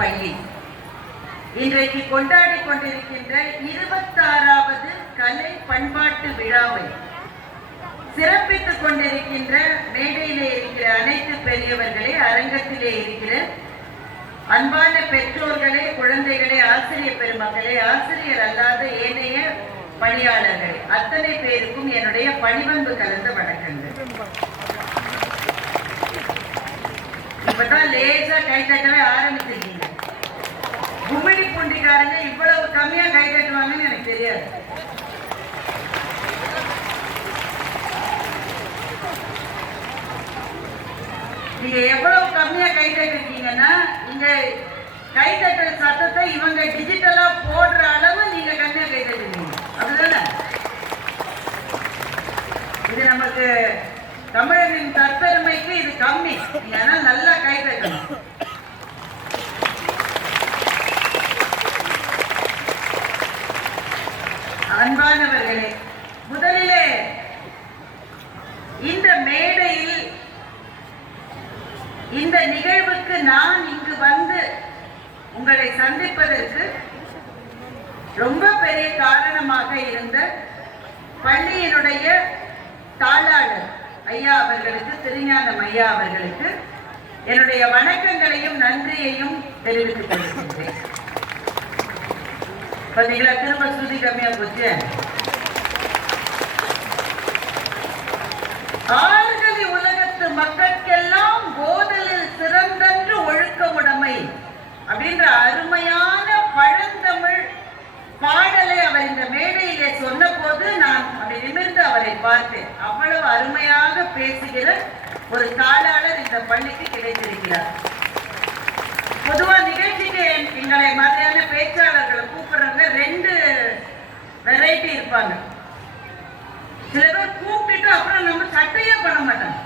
பள்ளி இன்றைக்கு கொண்டாடி கொண்டிருக்கின்ற 26வது கலை பண்பாட்டு விழாவை சிறப்பித்துக் கொண்டிருக்கின்ற மேடையிலே இருக்கிற அனைத்து பெரியவர்களே, அரங்கத்திலே இருக்கிற அன்பான பெற்றோர்களே, குழந்தைகளே, ஆசிரியர் பெருமக்களே, ஆசிரியர் அல்லாத ஏனைய பணியாளர்களே, அத்தனை பேருக்கும் என்னுடைய பணிவன்பு கலந்த வணக்கங்கள். இப்பதான் லேசா கை தட்டவே ஆரம்பிச்சிருக்கீங்க. கும்மிடி பூண்டிக்காரங்க இவ்வளவு கம்மியா கை தட்டுவாங்கன்னு எனக்கு தெரியாது. நீங்க எவ்வளவு கம்மியா கை தட்டிருக்கீங்கன்னா, இங்க கை தட்டல் சத்தத்தை இவங்க டிஜிட்டலா போடுற அளவு நீங்க கம்மியா கை தட்டுறீங்க. அப்படிதானே? இது நமக்கு தமிழரின் தற்பெருமைக்கு இது கம்மி. ஏன்னா நல்லா கை தட்டணும். அன்பானவர்களே, முதலிலே இந்த மேடையில் இந்த நிகழ்வுக்கு நான் இங்கு வந்து உங்களை சந்திப்பதற்கு ரொம்ப பெரிய காரணமாக இருந்த பள்ளியினுடைய தாளாளர் ஐயா அவர்களுக்கு, திருஞானம் ஐயா அவர்களுக்கு என்னுடைய வணக்கங்களையும் நன்றியையும் தெரிவித்துக் கொள்கின்றேன். பார்த்தீங்களா, திரும்ப சுதி கம்மியா போச்சு. ஆறுகளி உலகத்து மக்களுக்கெல்லாம் போதலில் சிறந்தன்று ஒழுக்கமுடைமை அப்படின்ற அருமையான பழந்தமிழ் பாடலை அவர் இந்த மேடையிலே சொன்ன போது நான் அப்படி நிமிர்ந்து அவரை பார்த்தேன். அவ்வளவு அருமையாக பேசுகிற ஒரு தாளாளர் இந்த பள்ளிக்கு கிடைத்திருக்கிறார். பொதுவா நிகழ்ச்சிக்கு எங்களை மாதிரியான பேச்சாளர்களை கூப்பிடுறவங்க 2 வெரைட்டி இருப்பாங்க. சில பேர் கூப்பிட்டு அப்புறம் நம்ம சட்டையே பண்ண மாட்டாங்க.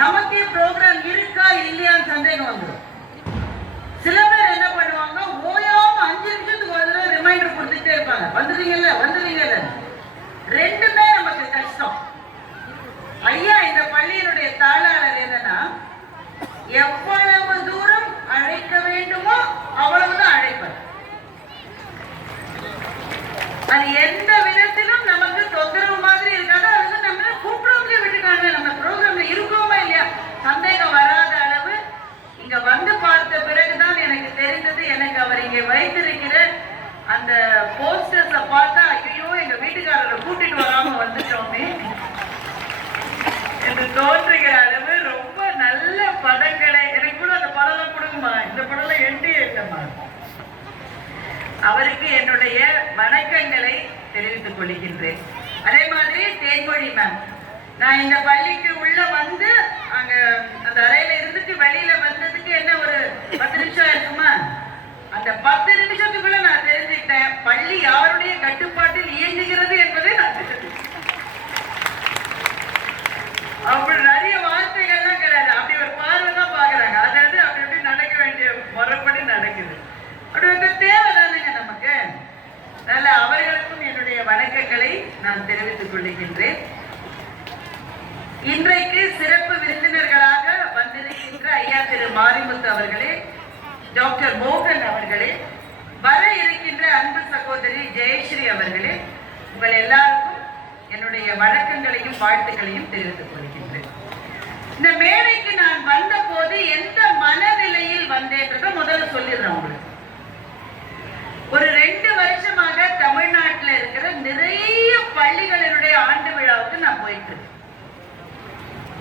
நமக்கே ப்ரோக்ராம் இருக்கா இல்லையான்னு சந்தேகம் வந்துடும். சில பேர் என்ன பண்ணுவாங்க, ஓயாம 5 நிமிஷத்துக்கு ஒரு தடவை ரிமைண்டர் கொடுத்துட்டே இருப்பாங்க, வந்துடுவீங்கல்ல வந்துடுவீங்கல்ல. 2மே நமக்கு கஷ்டம். ஐயா இந்த பள்ளியினுடைய தாளாளர் என்னன்னா, எவ்வளவு தூரம் அழைக்க வேண்டுமோ அவ்வளவுதான் அழைப்பார். அது எந்த விதத்திலும் நமக்கு தொந்தரவு மாதிரி இருக்காது. அது நம்ம கூப்பிடாமலே விட்டுட்டாங்க, நம்ம ப்ரோக்ராம்ல இருக்கோமா இல்லையா சந்தேகம் வராத அளவு இங்க வந்து பார்த்த பிறகுதான் எனக்கு தெரிந்தது. எனக்கு அவர் இங்கே வைத்திருக்கிற அந்த போஸ்டர்ஸ பார்த்தா, ஐயோ எங்க வீட்டுக்காரரை கூட்டிட்டு வராம வந்துட்டோமே என்று தோன்றுகிற அளவு ரொம்ப நல்ல படங்களை, எனக்கு கூட அந்த படம் கொடுக்குமா, இந்த படம் எண்டியம்மா. அவருக்கு என்னுடைய வணக்கங்களை தெரிவித்துக் கொள்கின்றேன். அதே மாதிரி தேன்மொழி மேம், நான் இந்த பள்ளிக்கு உள்ள வந்து அங்க அந்த அறையில இருந்துட்டு வெளியில வந்ததுக்கு என்ன ஒரு 10 நிமிஷம் இருக்குமா? அந்த 10 நிமிஷத்துக்குள்ள நான் தெரிஞ்சுக்கிட்டேன் பள்ளி யாருடைய கட்டுப்பாட்டில் இயங்குகிறது என்பதை நான் தெரிஞ்சுக்கிட்டேன். அப்படி நிறைய வார்த்தைகள்லாம் கிடையாது, அப்படி ஒரு பார்வை தான் பாக்குறாங்க. அதாவது அப்படி அப்படி நடக்க வேண்டிய முறைப்படி நடக்குது. அப்படி வந்து தேவைதானுங்க நமக்கு. அதனால அவர்களுக்கும் என்னுடைய வணக்கங்களை நான் தெரிவித்துக் கொள்கின்றேன். இன்றைக்கு சிறப்பு விருந்தினர்களாக வந்திருக்கின்ற ஐயா திரு மாரிமுத்து அவர்களே, டாக்டர் மோகன் அவர்களே, வர இருக்கின்ற அன்பு சகோதரி ஜெயஸ்ரீ அவர்களே, உங்கள் எல்லாருக்கும் என்னுடைய வணக்கங்களையும் வாழ்த்துக்களையும் தெரிவித்துக் கொள்கின்றேன். இந்த மேடைக்கு நான் வந்த போது எந்த மனநிலையில் வந்தேன்றதை முதல்ல சொல்லிடுறேன் உங்களுக்கு. ஒரு 2 வருஷமாக தமிழ்நாட்டில் இருக்கிற நிறைய பள்ளிகளினுடைய ஆண்டு விழாவுக்கு நான் போயிட்டு இருக்கேன்.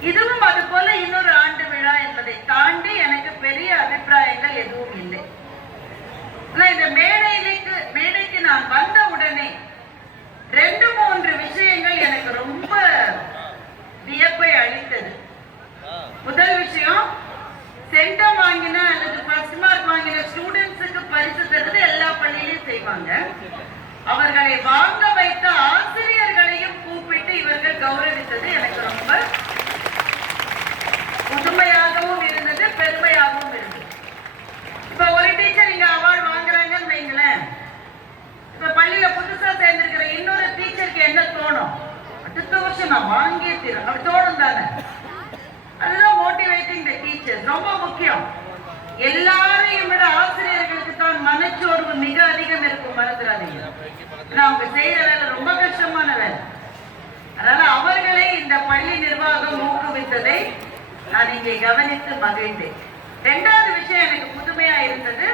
இதுவும் அது போல இன்னொரு ஆண்டு விழா என்பதை தாண்டி எனக்கு பெரிய அபிப்பிராயங்கள் எதுவும் இல்லை. இந்த மேடைக்கு நான் வந்த உடனே 2-3 விஷயங்கள் எனக்கு ரொம்ப வியப்பை அளித்தது. முதல் விஷயம், சென்டம் வாங்கின அல்லது ஃபர்ஸ்ட் மார்க் வாங்கின ஸ்டூடெண்ட்ஸுக்கு பரிசு தருவது எல்லா பள்ளியிலும் செய்வாங்க. அவர்களை வாங்க வைத்த ஆசிரியர்களையும் கூப்பிட்டு இவர்கள் கௌரவித்தது எனக்கு ரொம்ப புதுமையாகவும் இருந்தது, பெருமையாகவும் இருந்தது. இப்ப ஒரு டீச்சர் இங்க அவார்டு வாங்குறாங்கன்னு வைங்களேன், இப்ப பள்ளியில புதுசா சேர்ந்திருக்கிற இன்னொரு டீச்சருக்கு என்ன தோணும், அடுத்த வருஷம் நான் வாங்கியே தீரும் அப்படி தோணும் தானே. அதுதான் மோட்டிவேட்டிங் தி டீச்சர்ஸ் ரொம்ப முக்கியம். எல்லாரையும் விட பள்ளி நிர்வாகம் ஊக்குவித்ததை நான் இங்கே கவனித்து மகிழ்ந்தேன். இரண்டாவது விஷயம் எனக்கு புதுமையா இருந்தது.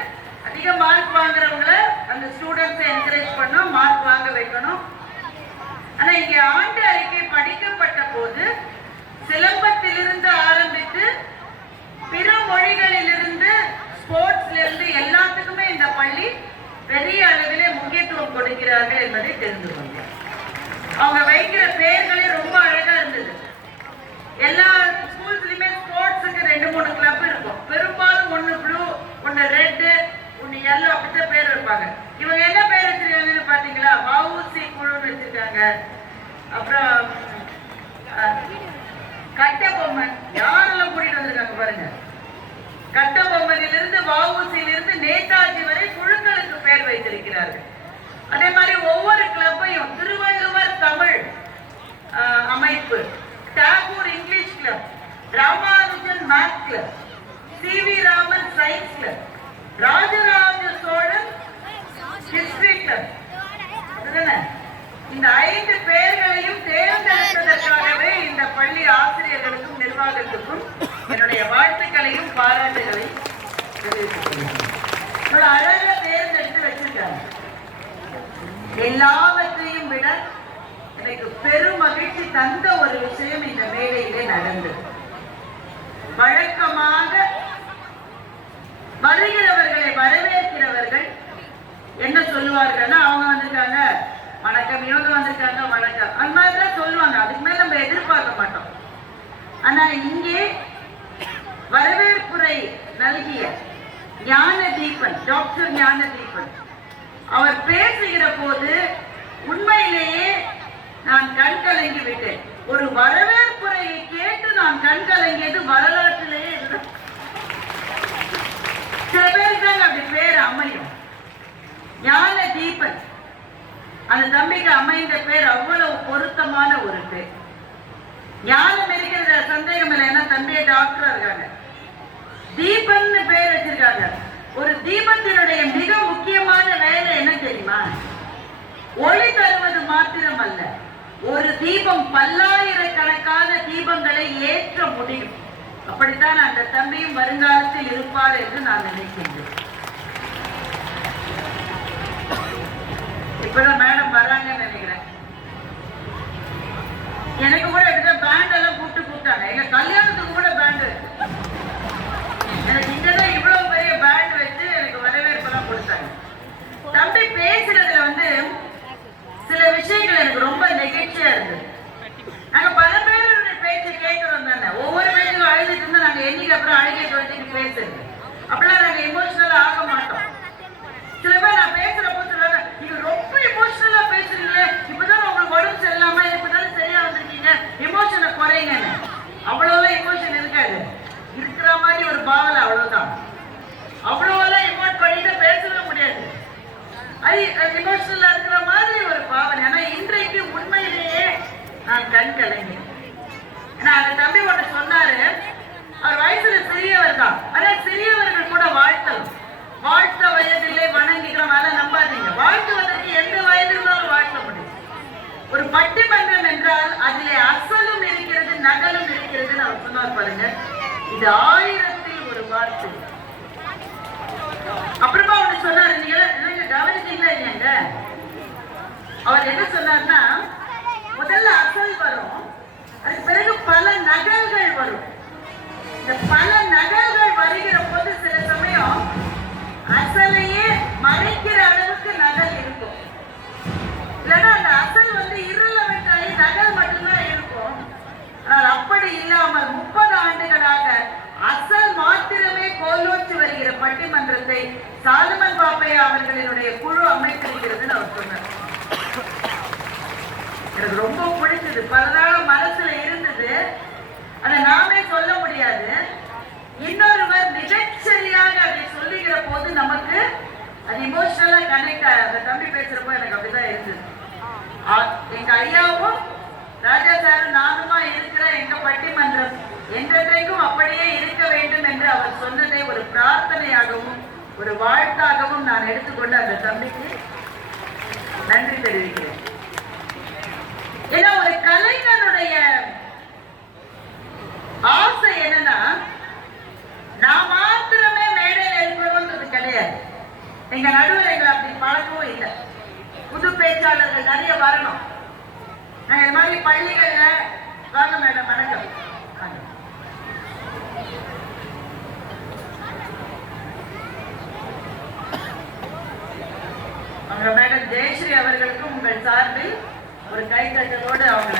அதிக மார்க் வாங்குறவங்கள அந்த ஸ்டூடெண்ட்ஸை என்கரேஜ் பண்ணோம், மார்க் வாங்க வைக்கணும். ஆனா இங்கே ஆண்டு அறிக்கை படிக்கப்பட்ட போது சிலம்பத்திலிருந்து ஆரம்பித்து பிற மொழிகளிலிருந்து ஸ்போர்ட்ஸ்ல இருந்து எல்லாத்துக்குமே இந்த பள்ளி பெரிய அளவிலே முக்கியத்துவம் கொடுக்கிறார்கள் என்பதை தெரிந்து கொண்டேன். அவங்க வைக்கிற பெயர்களே ரொம்ப அழகா இருந்தது. எல்லா ஸ்கூல்ஸ்லயுமே ஸ்போர்ட்ஸுக்கு 2-3 கிளப் இருக்கும். பெரும்பாலும் ஒன்னு ப்ளூ, ஒன்னு ரெட், ஒன்னு எல்லோ, அப்படிதான் பேர் வைப்பாங்க. இவங்க என்ன பேர் வச்சிருக்காங்கன்னு பாத்தீங்களா? வஉசி குழுன்னு வச்சிருக்காங்க. அப்புறம் கட்டபொம்மன், யாரெல்லாம் கூட்டிட்டு வந்திருக்காங்க பாருங்க. கட்டபொம்மனிலிருந்து வஉசியிலிருந்து நேதாஜி வரை குழுக்களுக்கு பேர் வைத்திருக்கிறார்கள். அதே மாதிரி ஒவ்வொரு கிளப்பையும் திருவள்ளுவர் தமிழ் அமைப்பு, Tagore English club, Ramanujan math club, CV. Raman science club, Rajaraja Cholan history club, இந்த 5 பேர்களையும் தேர்ந்தெடுத்ததற்காகவே இந்த பள்ளி ஆசிரியர்களுக்கும் நிர்வாகத்துக்கும் என்னுடைய வாழ்த்துக்களையும் பாராட்டுகளையும் தெரிவித்துக் கொள்கிறேன். அழகா தேர்ந்தெடுத்து வச்சிருக்காங்க. எல்லாவற்றையும் விட எனக்கு பெரும் மகிழ்ச்சி தந்த ஒரு விஷயம் இந்த மேடையிலே நடந்தது. வழக்கமாக வருகிறவர்களை வரவேற்கிறவர்கள் என்ன சொல்லுவார்கள்னா, அவங்க வந்திருக்காங்க வணக்கம், இவங்க வந்திருக்காங்க வணக்கம், அந்த மாதிரிதான் சொல்லுவாங்க. அதுக்கு மேல நம்ம எதிர்பார்க்க மாட்டோம். ஆனா இங்கே வரவேற்புரை நல்கிய ஞானதீபன், டாக்டர் ஞானதீபன் அவர் பேசுகிற போது உண்மையிலேயே நான் கண்கலங்கி விட்டேன். ஒரு வரவேற்புரையை கேட்டு நான் கண்கலங்கியது வரலாற்றிலேயே இல்லை. சில பேருக்கு தாங்க அப்படி பேர் அமையும். ஞானதீபன், அந்த தம்பிக்கு அமைந்த பேர் அவ்வளவு பொருத்தமான ஒரு பேர். ஞானம் இருக்கிற சந்தேகம் இல்லை, ஏன்னா தம்பியை டாக்டரா இருக்காங்க. தீபன் பேர் வச்சிருக்காங்க. ஒரு தீபத்தினுடைய மிக முக்கியமான வேலை என்ன தெரியுமா? ஒளி தருவது மாத்திரம் அல்ல, ஒரு தீபம் பல்லாயிரக்கணக்கான தீபங்களை ஏற்ற முடியும். அப்படித்தான் அந்த தம்பியும் வருங்காலத்தில் இருப்பார் என்று நான் நினைக்கின்றேன். இப்பதான் மேடம் வர்றாங்கன்னு நினைக்கிறேன். எனக்கு கூட இப்படிதான் பேண்ட் எல்லாம் கூப்பிட்டாங்க. எங்க கல்யாணத்துக்கு கூட பேண்ட் இருக்கு. எனக்கு இங்கதான் இவ்வளவு பெரிய பேண்ட் வச்சு எனக்கு வரவேற்பெல்லாம் கொடுத்தாங்க. தம்பி பேசுறதுல சில விஷயங்கள் எனக்கு ரொம்ப நெகிழ்ச்சியா இருந்தது. நாங்க பல பேருடைய பேச்சு கேட்கிறோம் தானே. ஒவ்வொரு பேச்சுக்கும் அழுதுட்டு இருந்தா நாங்க என்னைக்கு அப்புறம் அழுகை தொழில் பேசுறது அப்படிலாம் நாங்க எமோஷனலா ஆக மாட்டோம். சில பேர் நான் பேசுறப்போ சொல்லுவாங்க, நீங்க ரொம்ப எமோஷனலா பேசுறீங்களே, இப்பதான் உங்களுக்கு உடம்பு சரியில்லாம இப்பதான் சரியா வந்திருக்கீங்க, எமோஷனை குறைங்க. அவ்வளவுலாம் எமோஷன் இருக்காது. இருக்கிற மாதிரி ஒரு பாவலை, அவ்வளவுதான். அவ்வளவுலாம் எமோட் பண்ணிட்டு பேசவே முடியாது. அது எமோஷனலா இருக்கிற மாதிரி ஒரு பாவனை. ஆனா இன்றைக்கு உண்மையிலேயே நான் கண் கலங்கினேன். ஏன்னா அந்த தம்பி ஒன்று சொன்னாரு, அவர் வயசுல சிறியவர் தான், ஆனா சிறியவர்கள் கூட வாழ்த்தலாம். வாழ்த்த வயதிலே வணங்குகிறோம், அதை நம்பாதீங்க. வாழ்த்துவதற்கு எந்த வயது இருந்தாலும் வாழ்த்த முடியும். ஒரு பட்டிமன்றம் என்றால் அதிலே அசலும் இருக்கிறது, நகலும் இருக்கிறதுன்னு அவர் சொன்னார் பாருங்க. இது 1000ல் ஒரு வார்த்தை. அப்புறமா ஒண்ணு சொன்னாரு, நீங்க கவனிச்சீங்களா இல்லையாங்க? அவர் என்ன சொன்னார்னா, முதல்ல அசல் வரும், அதுக்கு பிறகு பல நகல்கள் வரும். இந்த பல நகல்கள் வருகிற போது சில சமயம் அசலையே மறைக்கிற அளவுக்கு நகல் இருக்கும். இல்லைன்னா அந்த அசல் irrelevant ஆகி நகல் மட்டும்தான் இருக்கும். ஆனால் அப்படி இல்லாமல் 30 ஆண்டுகளாக அசல் மாத்திரமே கோலோச்சு வருகிற பட்டிமன்றத்தை சாலமன் பாப்பையா அவர்களினுடைய குழு அமைத்திருக்கிறதுன்னு அவர் சொன்னார். எனக்கு ரொம்ப பிடிச்சது. பல நாள் மனசுல இருந்தது, அதை நாமே சொல்ல முடியாது. இன்னொருவர் மிகச்சரியாக அதை சொல்லுகிற போது நமக்கு அது இமோஷனலா கனெக்ட் ஆகுது. அந்த தம்பி பேசுறப்போ எனக்கு அப்படிதான் இருந்தது. எங்க ஐயாவும் ராஜா சாரும் நானுமா இருக்கிற எங்க பட்டிமன்றம் என்றைக்கும் அப்படியே இருக்க வேண்டும் என்று அவர் சொன்னதை ஒரு பிரார்த்தனையாகவும் ஒரு வாழ்த்தாகவும் நான் எடுத்துக்கொண்டு அந்த தம்பிக்கு நன்றி தெரிவிக்கிறேன். ஏன்னா ஒரு கலைஞனுடைய ஆசை என்னன்னா நான் மாத்திரமே மேடையில் இருக்கணும்ன்றது கிடையாது. எங்க நடுவர் எங்களை அப்படி பழக்கவும் இல்லை. புது பேச்சாளர்கள் நிறைய வரணும். நாங்க இது மாதிரி பள்ளிகள்ல வாங்க மேடம், வணக்கம். அவங்க மேடம் ஜெயஸ்ரீ அவர்களுக்கும் உங்கள் சார்பில் ஒரு கைத்தட்டலோடு அவங்க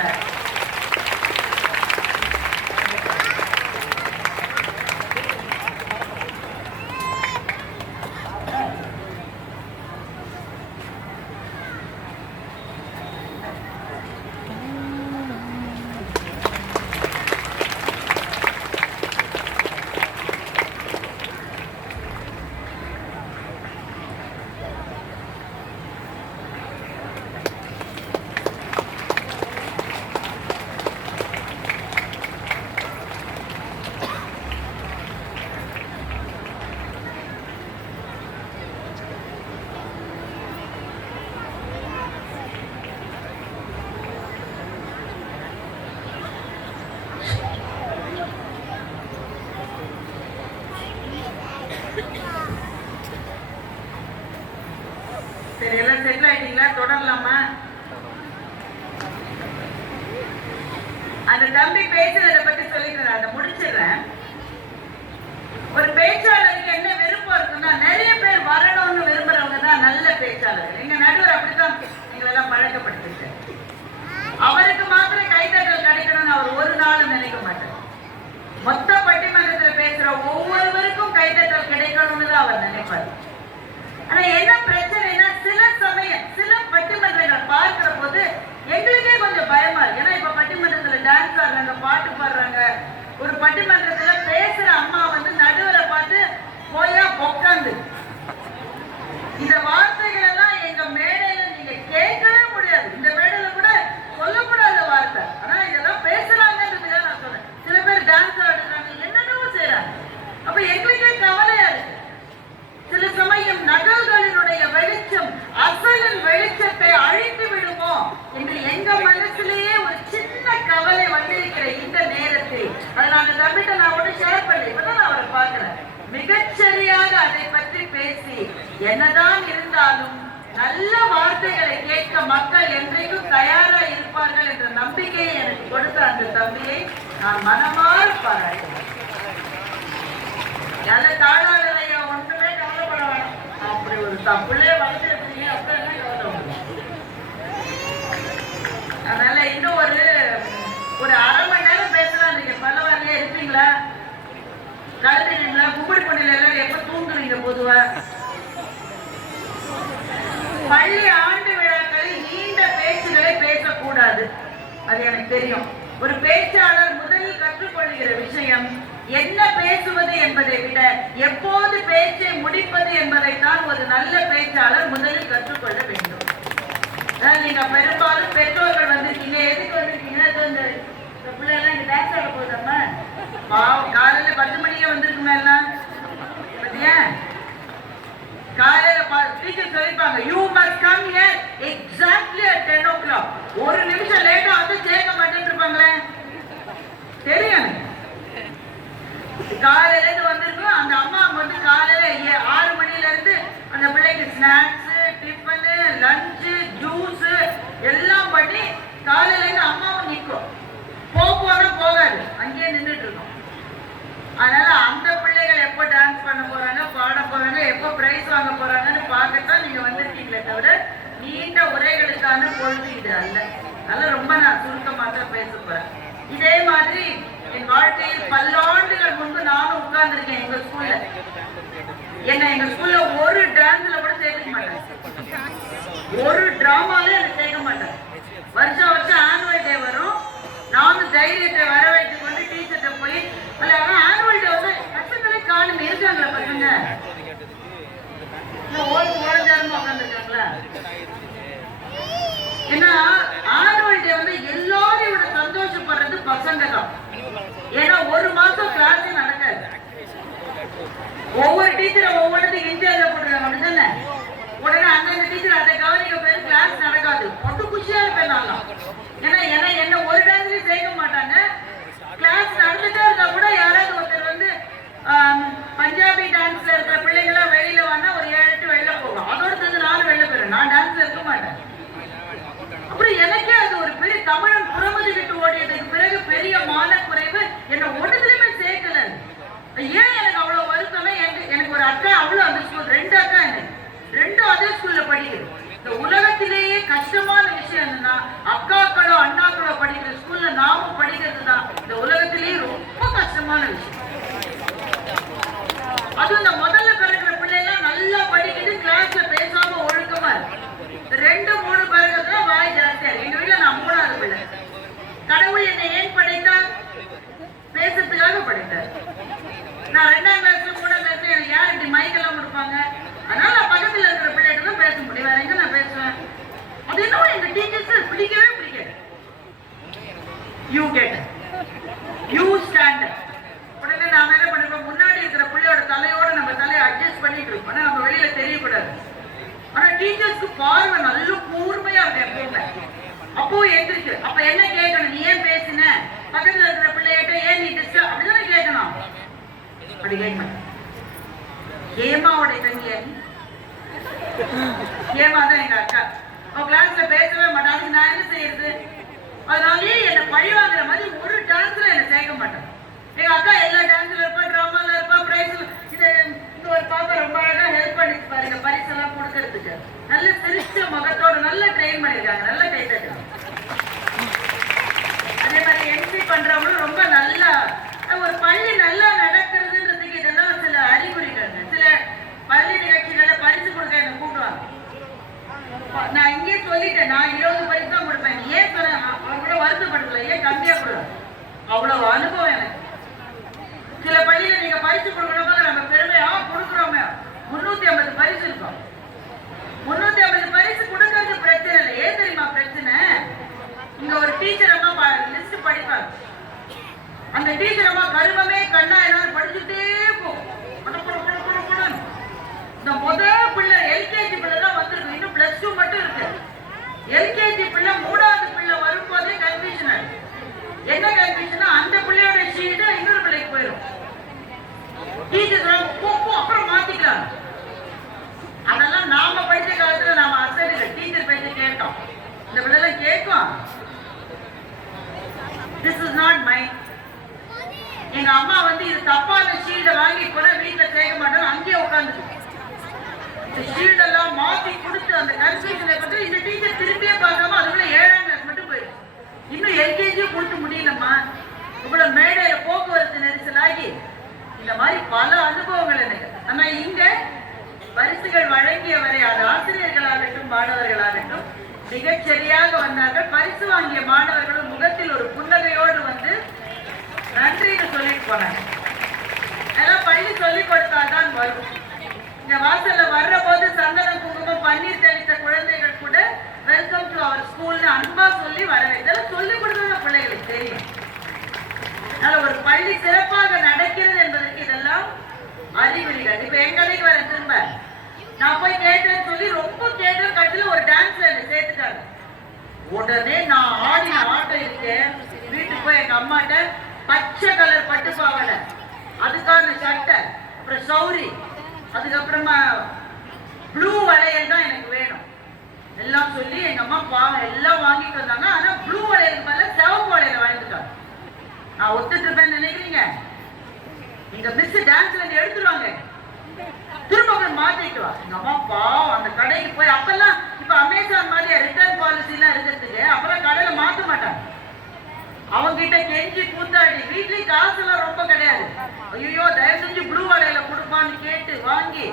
சரி, எல்லாம் செட்டில் ஆயிட்டீங்களா? தொடரலாமா? அந்த தம்பி பேசுறத பத்தி சொல்லிக்கிறேன், அதை முடிச்சிடுறேன். ஒரு பேச்சாளருக்கு என்ன விருப்பம் இருக்குன்னா, நிறைய பேர் வரணும்னு விரும்புறவங்க தான் நல்ல பேச்சாளர்கள். எங்க நடுவர் அப்படித்தான் எங்களெல்லாம் பழக்கப்படுத்திட்டு, அவருக்கு மாத்திரம் கைதட்டல் கிடைக்கணும்னு அவர் ஒரு நாளும் நினைக்க மாட்டார். மொத்த பட்டிமன்றத்தில் பேசுற ஒவ்வொருவருக்கும் கைதட்டல் கிடைக்கணும்னு தான் அவர் நினைப்பார். ஆனா என்ன பிரச்சனைனா, சில சமயம் சில பட்டிமன்றங்கள் பார்க்கிற போது எங்களுக்கே கொஞ்சம் பயமா இருக்கு. ஏன்னா இப்ப பட்டிமன்றத்துல டான்ஸ் ஆடுறாங்க, பாட்டு பாடுறாங்க. ஒரு பட்டிமன்றத்துல பேசுற அம்மா நடுவரை பார்த்து போயா உட்காந்து, இந்த வார்த்தைகள் எல்லாம் எங்க மேடையில நீங்க கேட்கவே முடியாது. இந்த மேடையில கூட சொல்லக்கூடாத வார்த்தை. ஆனா இதெல்லாம் பேசுறாங்கன்றதுக்காக நான் சொல்றேன். சில பேர் டான்ஸ் ஆடுறாங்க, என்னென்னவோ செய்யறாங்க. அப்ப எங்களுக்கே கவலையா இருக்கு. சில சமயம் நகல்களினுடைய வெளிச்சம் அசலின் வெளிச்சத்தை அழித்து விடுமோ என்று எங்க மனசுலயே ஒரு சின்ன கவலை வந்திருக்கிற இந்த நேரத்தில் அதை நாங்க தம்பிட்ட நான் ஒண்ணு ஷேர் பண்ணி இப்பதான் நான் அவரை பார்க்கிறேன். மிகச்சரியாக அதை பற்றி பேசி, என்னதான் இருந்தாலும் நல்ல வார்த்தைகளை கேட்க மக்கள் என்றைக்கும் தயாரா இருப்பார்கள் என்ற நம்பிக்கையை எனக்கு கொடுத்த அந்த தம்பியை நான் மனமாற பாராட்டுகிறேன். நல்ல தாழாளையா ஒன்றுமே கவலைப்பட வேணும். அப்படி ஒரு பிள்ளைய வளர்த்துருப்பீங்க, அப்புறம் என்ன கவலை. அதனால இன்னும் ஒரு அரை மணி நேரம் பேசலாம். நீங்க பல்லவாரிலே இருப்பீங்களா? கலந்துறீங்களா? கும்பிடி பண்ணில எல்லாரும் எப்ப தூங்குவீங்க? பொதுவா பள்ளி ஆண்டு விழாக்களில் நீண்ட பேச்சுகளை பேசக்கூடாது, அது எனக்கு தெரியும். ஒரு பேச்சாளர் முதலில் கற்றுக்கொள்கிற விஷயம் என்ன பேசுவது என்பதை விட எப்போது பேச்சை முடிப்பது என்பதைத்தான் ஒரு நல்ல பேச்சாளர் முதலில் கற்றுக்கொள்ள வேண்டும். நீங்க பெரும்பாலும் பெற்றோர்கள் வந்திருக்கீங்க, எதுக்கு வந்திருக்கீங்கன்னா இந்த பிள்ளை எல்லாம் இங்க டான்ஸ் ஆட போதாம காலையில 10 மணிக்கே வந்திருக்குமே எல்லாம் பத்தியா? காலையில டீச்சர் சொல்லிருப்பாங்க, you must come here exactly at 10 o'clock. ஒரு நிமிஷம் லேட்டா வந்து சேர்க்க மாட்டேன்னு இருப்பாங்களே, தெரியும். காலையில இருந்து வந்திருக்கோம். அந்த அம்மா காலையில 6 மணில இருந்து அந்த பிள்ளைக்கு ஸ்நாக்ஸ், டிஃபனு, லஞ்சு, ஜூஸ் எல்லாம் பண்ணி காலையில இருந்து அம்மாவும் நிற்கும். போனா போகாது, அங்கேயே நின்றுட்டு இருக்கும். அதனால அந்த பிள்ளைகள் எப்போ டான்ஸ் பண்ண போறாங்க, பாட போறாங்க, எப்போ பிரைஸ் வாங்க போறாங்கன்னு பார்க்கத்தான் நீங்க வந்திருக்கீங்களே தவிர நீண்ட உரைகளுக்கான பொழுது இது அல்ல. அதனால ரொம்ப நான் சுருக்கமாக தான் பேச போறேன். இதே மாதிரி என் வாழ்க்கையில் பல்லாண்டுகள் முன்பு நானும் உட்கார்ந்துருக்கேன் எங்க ஸ்கூல்ல. என்ன எங்க ஸ்கூல்ல ஒரு டான்ஸ்ல கூட சேர்க்க மாட்டேன், ஒரு டிராமாலே எனக்கு சேர்க்க மாட்டேன். வருஷம் வருஷம் ஆனுவல் டே வரும். நானும் தைரியத்தை வர வைத்து கொண்டு டீச்சர்கிட்ட போய் ஆனுவல் டே பசங்களே காணும் இருக்காங்களா? பசங்க ஓரஞ்சாரமா உட்காந்துருக்காங்களா? ஏன்னா ஆனுவல் டே எல்லாரையோட சந்தோஷப்படுறது பசங்க தான். ஏன்னா ஒரு மாசம் கிளாஸ் நடக்காது. ஒவ்வொரு டீச்சரும் ஒவ்வொன்றுக்கு இன்சார்ஜ் போட்டுருக்காங்க, அப்படிதானே? உடனே அந்தந்த டீச்சர் அதை கவனிக்க பேர் கிளாஸ் நடக்காது. ஒட்டு குஷியா இருப்பேன் நான். ஏன்னா என்ன ஒரு டான்ஸ்லயும் சேர்க்க மாட்டாங்க, கிளாஸ் நடந்துட்டே படிக்கிறது. இந்த உலகத்திலேயே கஷ்டமான விஷயம் என்னன்னா, அக்காக்களோ அண்ணாக்களோ படிக்கிற ஸ்கூல்ல நாமும் படிக்கிறது தான் இந்த உலகத்திலேயே ரொம்ப கஷ்டமான விஷயம். அதுவும் இந்த முதல்ல பிறகுற பிள்ளைலாம் நல்லா படிக்கிட்டு கிளாஸ்ல பேசாம ஒழுக்கமா இருக்கு. 2-3 பிறகுதான் வாய் ஜாஸ்தியா இருக்கு. எங்க வீட்டுல நான் 3வது பிள்ளை. கடவுள் என்னை ஏன் படைத்தார்? பேசுறதுக்காக படைத்தார். நான் 2ஆம் கிளாஸ்ல 3ஆம் கிளாஸ்ல எனக்கு யார் இப்படி மைக்கெல்லாம் கொடுப்பாங்க? அதனால நான் பக்கத்துல இருக்கிற பிள்ளைகிட்ட தான் பேச முடியும். வேற எங்க நான் பேசுவேன்? அது என்னவோ எங்க டீச்சர்ஸ் பிடிக்கவே பிடிக்காது. You get you stand. உடனே நாம என்ன பண்ணிருப்போம், முன்னாடி இருக்கிற பிள்ளையோட தலையோட நம்ம தலையை அட்ஜஸ்ட் பண்ணிட்டு இருப்போம். ஆனா நம்ம வெளியில தெரியக்கூடாது. ஆனா டீச்சர்ஸ்க்கு பார்வை நல்ல கூர்மையா இருக்கு எப்பவுமே. அப்போ எந்திரிச்சு அப்ப என்ன கேட்கணும், நீ ஏன் பேசின, பக்கத்துல இருக்கிற பிள்ளைகிட்ட ஏன் நீ டிஸ்டர்ப் அப்படிதானே கேட்கணும். அப்படி கேட்கணும். ஹேமாவோட தங்கிய ஹேமா தான் எங்க அக்கா. அவன் கிளாஸ்ல பேசவே மாட்டான். அதுக்கு நான் என்ன செய்யறது? அதனாலயே என்னை பழி வாங்குற மாதிரி ஒரு டான்ஸ்ல என்ன சேர்க்க மாட்டேன். எங்க அக்கா எல்லா டான்ஸ்ல இருப்பா, டிராமால இருப்பா, பிரைஸ். இது இந்த ஒரு பாப்பா ரொம்ப அழகா ஹெல்ப் பண்ணிட்டு பாருங்க பரிசெல்லாம் கொடுக்கறதுக்கு. நல்ல சிரிச்ச முகத்தோட நல்ல ட்ரெயின் பண்ணிருக்காங்க. நல்ல கை தட்டுறாங்க. அதே மாதிரி என்ட்ரி பண்றவங்களும் ரொம்ப நல்லா. ஒரு பள்ளி நல்லா நடக்கிறதுன்றதுக்கு இதெல்லாம் சில அறிகுறிகள். சில பள்ளி நிகழ்ச்சிகளை பரிசு கொடுக்க என்ன கூப்பிடுவாங்க. நான் இங்கே சொல்லிட்டேன், நான் 20 பரிசு தான் கொடுப்பேன். ஏன் சொன்ன அவ்வளவு வருத்தப்படல, ஏன் கம்மியா கொடுவேன்? அவ்வளவு அனுபவம் எனக்கு. சில பள்ளியில நீங்க பரிசு கொடுக்கணும் நம்ம பெருமையா கொடுக்குறோமே. 350 பரிசு இருக்கும். 350 பரிசு கொடுக்கறது பிரச்சனை இல்லை. ஏன் தெரியுமா பிரச்சனை? இங்க ஒரு டீச்சர் அம்மா லிஸ்ட் படிப்பாங்க. அந்த டீச்சர் அம்மா கருமமே கண்ணா எல்லாரும் படிச்சுட்டே போகும். இந்த முதல் பிள்ளை எல்கேஜி பிள்ளை தான் வந்திருக்கு. இன்னும் +2 மட்டும் இருக்கு. எல்கேஜி பிள்ளை 3வது பிள்ளை வரும்போதே கன்ஃபியூஷன் ஆயிடுச்சு. என்ன கன்ஃபியூஷனா, அந்த பிள்ளையோட ஷீல்டு இன்னொரு பிள்ளைக்கு போயிடும். டீச்சர் அப்புறம் மாத்திக்கலாம். அதெல்லாம் நாம படிச்ச காலத்துல நாம அசைல டீச்சர் பேச கேட்டோம். இந்த பிள்ளை கேட்கும், திஸ் இஸ் நாட் மைன். எங்க அம்மா வந்து இது தப்பான ஷீல்டை வாங்கி போல வீட்டுல சேர்க்க மாட்டோம், அங்கேயே உட்காந்துருக்கு. இந்த ஷீல்டெல்லாம் மாத்தி கொடுத்து அந்த கன்ஃபியூஷனை பத்தி இந்த டீச்சர் திரும்பியே பார்க்காம அதுக்குள்ள 7ஆம் கிளாஸ் மட்டும் போயிடுச்சு. இன்னும் எல்கேஜியும் கொடுத்து முடியலம்மா. இவ்வளவு மேடையில போக்குவரத்து நெரிசலாகி இந்த மாதிரி பல அனுபவங்கள் எனக்கு. ஆனா இங்க பரிசுகள் வழங்கியவரை அது ஆசிரியர்களாகட்டும் மாணவர்களாகட்டும் மிகச்சரியாக வந்தார்கள். பரிசு வாங்கிய மாணவர்களும் முகத்தில் ஒரு புன்னகையோடு வந்து நன்றின்னு சொல்லிட்டு போனாங்க. அதெல்லாம் பள்ளி சொல்லிக் கொடுத்தால்தான் வரும். இந்த வாசல்ல வர்ற போது சந்தனம் குங்குமம் பன்னீர் தெளித்த குழந்தைகள் கூட வெல்கம் டு அவர் ஸ்கூல்னு அன்பா சொல்லி வரவே. இதெல்லாம் சொல்லிக் கொடுத்தது பிள்ளைகளுக்கு தெரியும். அதனால ஒரு பள்ளி சிறப்பாக நடக்கிறது என்பதற்கு இதெல்லாம் அறிகுறிகள். இப்ப எங்க கடைக்கு வர திரும்ப நான் போய் கேட்டேன்னு சொல்லி ரொம்ப கேட்டேன். கடைசியில ஒரு டான்ஸ்ல என்ன சேர்த்துட்டாங்க. உடனே நான் ஆடின ஆட்டம் இருக்கேன். வீட்டுக்கு போய் எங்க அம்மாட்ட பச்சை கலர் பட்டு பாவாடை, அதுக்கான சட்டை, அப்புறம் சௌரி, அதுக்கப்புறமா ப்ளூ வளையல் தான் எனக்கு வேணும் எல்லாம் சொல்லி எங்க அம்மா பாவம் எல்லாம் வாங்கிட்டு வந்தாங்க. ஆனா ப்ளூ வளையலுக்கு மேல சிவப்பு வளையல் வாங்கிட்டாங்க. நான் ஒத்துட்டு இருப்பேன்னு நினைக்கிறீங்க? எங்க மிஸ் டான்ஸ்ல இருந்து எடுத்துருவாங்க, திரும்ப மாத்திட்டு வா. எங்க அம்மா பாவம் அந்த கடைக்கு போய் அப்பெல்லாம் இப்ப அமேசான் மாதிரி ரிட்டர்ன் பாலிசி எல்லாம் இருக்கிறதுக்கு அப்பெல்லாம் கடையில மாத்த மாட்டாங்க. அவங்க கிட்ட கெஞ்சி கூத்தாடி, வீட்லயும் காசு எல்லாம் ரொம்ப கிடையாது. ஐயோ தயவு செஞ்சு ப்ளூ வளையல கொடுப்பான்னு கேட்டு வாங்கி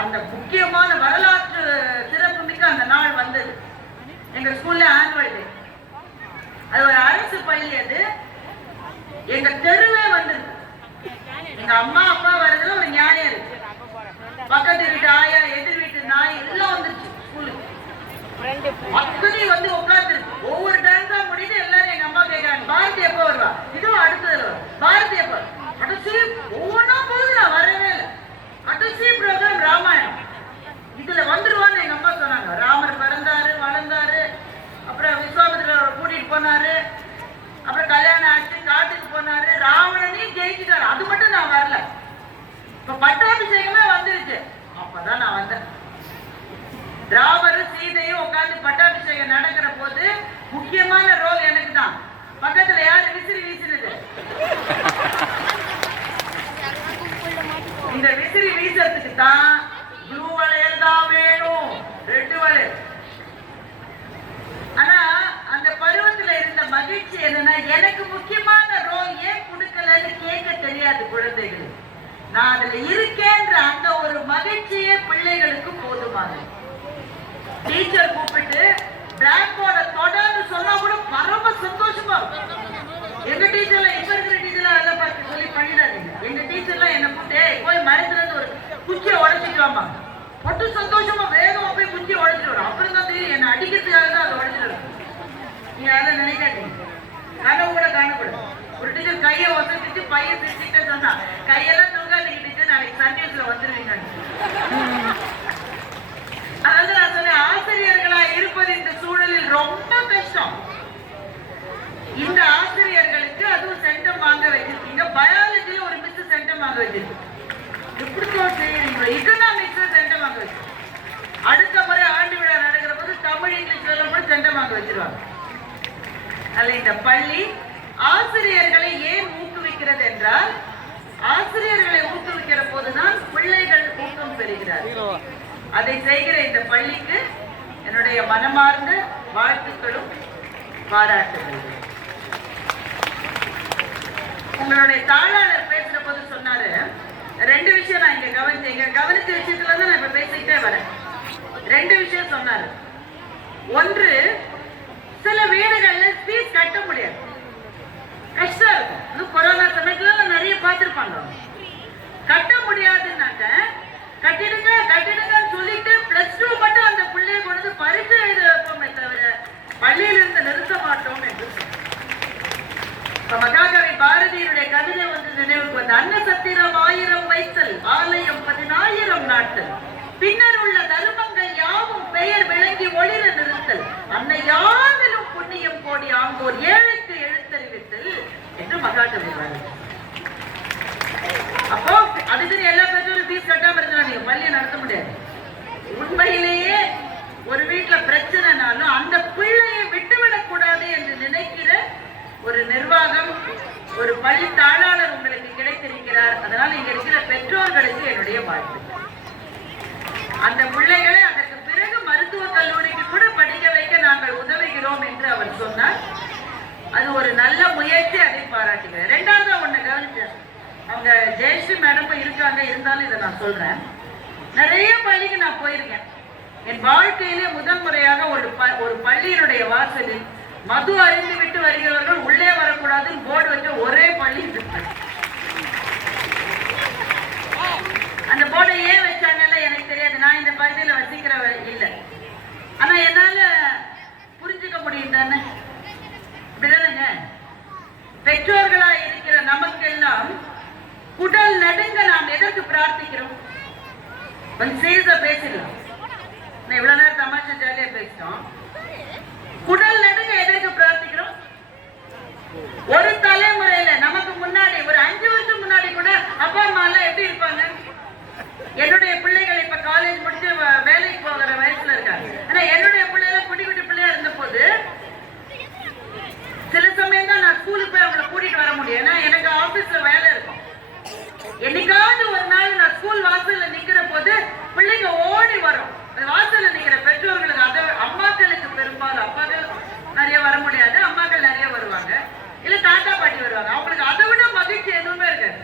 அந்த முக்கியமான வரலாற்று சிறப்பு மிக்க அந்த நாள் வந்தது. எங்க ஸ்கூல்ல ஆனுவல் டே. அது ஒரு அரசு பள்ளி. அது எங்க தெருவே வந்திருக்கு. எங்க அம்மா அப்பா வர்றதுல ஒரு ஞானியம் இருக்கு. பக்கத்து வீட்டு ஆயா, எதிர் வீட்டு நாய் எல்லாம் வந்துருச்சு ஸ்கூலுக்கு. அத்தனை வந்து உட்காந்துருக்கு. ஒவ்வொரு டான்ஸா முடிந்து எல்லாரும் எங்க அம்மா கேட்கறாங்க, பாரதி எப்ப வருவா? இதுவும் அடுத்தது பாரதி எப்ப? கடைசி ஒவ்வொன்னா போகுது. நான் வரவே இல்லை. கடைசி ப்ரோக்ராம் ராமாயணம். இதுல வந்துருவான்னு எங்க அம்மா சொன்னாங்க. ராமர் பிறந்தாரு, வளர்ந்தாரு, அப்புறம் விஸ்வாமித்திரர் கூட்டிட்டு போனாரு, அப்புறம் கல்யாணம் ஆச்சு, காட்டுக்கு போனாரு, ராவணனையும் ஜெயிச்சுட்டாரு. அது மட்டும் நான் வரல. இப்ப பட்டாபிஷேகமே வந்துருச்சு. அப்பதான் நான் வந்தேன். ராமரும் சீதையும் உட்காந்து பட்டாபிஷேகம் நடக்கிற போது முக்கியமான ரோல் எனக்கு தான். பக்கத்துல யாரு விசிறி வீசினது? இந்த விசிறி வீசறதுக்கு தான் ப்ளூ வளையல் தான் வேணும், ரெட் வளையல் குழந்தைகள். நான் அதுல இருக்கேன்ற அந்த ஒரு மகிழ்ச்சியே பிள்ளைகளுக்கு போதுமானது. டீச்சர் கூப்பிட்டு பிளாக் போர்டை தொடர்ந்து சொன்னா கூட பரம சந்தோஷமா இருக்கும். எங்க டீச்சர்லாம் இப்ப இருக்கிற டீச்சர்லாம் அதெல்லாம் பார்த்து சொல்லி பண்ணிடாதீங்க. எங்க டீச்சர்லாம் என்ன கூப்பிட்டு போய் மரத்துல இருந்து ஒரு குச்சியை உடைச்சிக்கலாமா, மட்டும் சந்தோஷமா வேகமா போய் குச்சியை உடைச்சிட்டு வரும். அப்புறம் தான் தெரியும் என்ன அடிக்கிறதுக்காக தான் அதை உடைச்சிட்டு. நீங்க அதெல்லாம் நினைக்காதீங்க, கனவு கூட காணக்கூடாது. ஒரு டீச்சர் கையை ஒசத்திட்டு பையன் சிரிச்சுட்டே சொன்னா, கையெல்லாம் தூங்காதீங்க டீச்சர், நாளைக்கு சன்டேஸ்ல வந்துருவீங்க. அதாவது நான் சொன்னேன், ஆசிரியர்களா இருப்பது இந்த சூழலில் ரொம்ப கஷ்டம். இந்த ஆசிரியர்களுக்கு அதுவும் சென்டம் வாங்க வச்சிருக்கீங்க. பயாலஜில ஒரு மிஸ் சென்டம் வாங்க வச்சிருக்கீங்க. இப்படித்தான் செய்யறீங்க. எக்கனாமிக்ஸ்ல சென்டம் வாங்க வச்சு, அடுத்த முறை ஆண்டு விழா நடக்கிற போது தமிழ் இங்கிலீஷ்ல கூட சென்டம் வாங்க வச்சிருவாங்க. அல்ல, இந்த பள்ளி ஆசிரியர்களை ஏன் ஊக்குவிக்கிறது என்றால், ஆசிரியர்களை ஊக்குவிக்கிற போதுதான் பிள்ளைகள் ஊக்கம் பெறுகிறார்கள். அதை செய்கிற இந்த பள்ளிக்கு என்னுடைய மனமார்ந்த வாழ்த்துக்களும் பாராட்டுகளும். உங்களுடைய தாளாளர் பேசுற போது சொன்னாரு, ரெண்டு விஷயம் நான் இங்க கவனிச்ச விஷயத்துல தான் நான் இப்ப பேசிக்கிட்டே வரேன். ரெண்டு விஷயம் சொன்னாரு. ஒன்று, சில வீடுகள்ல ஃபீஸ் கட்ட முடியாது, கஷ்டம் இருக்கும். இன்னும் கொரோனா சமயத்துல நிறைய பார்த்திருப்பாங்க. கட்ட முடியாதுன்னாக்க கட்டிடுங்கன்னு சொல்லிட்டு +2 மட்டும் அந்த பிள்ளைய கொண்டு பரிசு எழுத வைப்போமே தவிர பள்ளியிலிருந்து நிறுத்த மாட்டோம் என்று மகாகவி பாரதியினுடைய கவிதை வந்து நினைவுக்கு வந்து, அன்ன சத்திரம் 1000 வைத்தல், ஆலயம் 10,000 நாட்டல், பின்னர் உள்ள தர்மங்கள் யாவும் பெயர் விளங்கி ஒளிர நிறுத்தல், அன்னை யாவிலும் புண்ணியம் கோடி ஆங்கோர் ஏழைக்கு எழுத்தறிவித்தல் என்று மகாகவி பாரதி. அப்போ அதுக்கு எல்லா பெற்றோரும் ஃபீஸ் கட்டாம இருந்தா நீங்க பள்ளியை நடத்த முடியாது. உண்மையிலேயே ஒரு வீட்டுல பிரச்சனைனாலும் அந்த பிள்ளையை விட்டுவிடக் கூடாது என்று நினைக்கிற ஒரு நிர்வாகம், ஒரு பள்ளி தாளாளர் உங்களுக்கு கிடைத்திருக்கிறார். அதனால இங்க இருக்கிற பெற்றோர்களுக்கு என்னுடைய வாழ்த்து. அந்த பிள்ளைகளை அதற்கு பிறகு மருத்துவக் கல்லூரிக்கு கூட படிக்க வைக்க நாங்கள் உதவுகிறோம் என்று அவர் சொன்னார். அது ஒரு நல்ல முயற்சி, அதை பாராட்டுகிறேன். ரெண்டாவது ஒண்ணு கவனிச்சேன், அவங்க ஜெயஸ்ரீ மேடம் இருக்காங்க, இருந்தாலும் இதை நான் சொல்றேன். நிறைய பள்ளிக்கு நான் போயிருக்கேன். என் வாழ்க்கையிலே முதல் முறையாக ஒரு பள்ளியினுடைய வாசலில் மது அறிந்து விட்டு வருகிறவர்கள் உள்ளே வரக்கூடாதுன்னு போர்டு வச்ச ஒரே பள்ளி இருக்கு. அந்த போர்டை ஏன் வச்சாங்கல்ல எனக்கு தெரியாது, நான் இந்த பகுதியில் வசிக்கிறவ இல்லை. ஆனா என்னால புரிஞ்சுக்க முடியும் தானே, அப்படிதானேங்க? பெற்றோர்களா இருக்கிற நமக்கெல்லாம் குடல் நடுங்க நாம் எதற்கு பிரார்த்திக்கிறோம்? கொஞ்சம் சீரியஸா பேசிடலாம். இவ்வளவு நேரம் தமாஷா ஜாலியா பேசிட்டோம். குடல் நடுங்க எதற்கு பிரார்த்திக்கிறோம்? ஒரு தலைமுறையில நமக்கு முன்னாடி ஒரு 5 வருஷம் முன்னாடி கூட அப்பா அம்மா எல்லாம் எப்படி இருப்பாங்க? என்னுடைய பிள்ளைகள் இப்ப காலேஜ் முடிச்சு வேலைக்கு போகிற வயசுல இருக்காங்க. ஆனா என்னுடைய பிள்ளைகள் குட்டி குட்டி பிள்ளையா இருந்த போது சில சமயம் தான் நான் ஸ்கூலுக்கு போய் அவங்களை கூட்டிட்டு வர முடியும். ஏன்னா எனக்கு ஆபீஸ்ல வேலை இருக்கும். என்னைக்காவது ஒரு நாள் நான் ஸ்கூல் வாசல்ல நிக்கிற போது பிள்ளைங்க ஓடி வரும். வாசல்ல நிக்கிற பெற்றோர்களுக்கு, அதை அம்மாக்களுக்கு பெரும்பாலும் அப்பாக்கள் நிறைய வர முடியாது, அம்மாக்கள் நிறைய வருவாங்க, இல்ல தாத்தா பாட்டி வருவாங்க. அவங்களுக்கு அதை விட மகிழ்ச்சி எதுவுமே இருக்காது.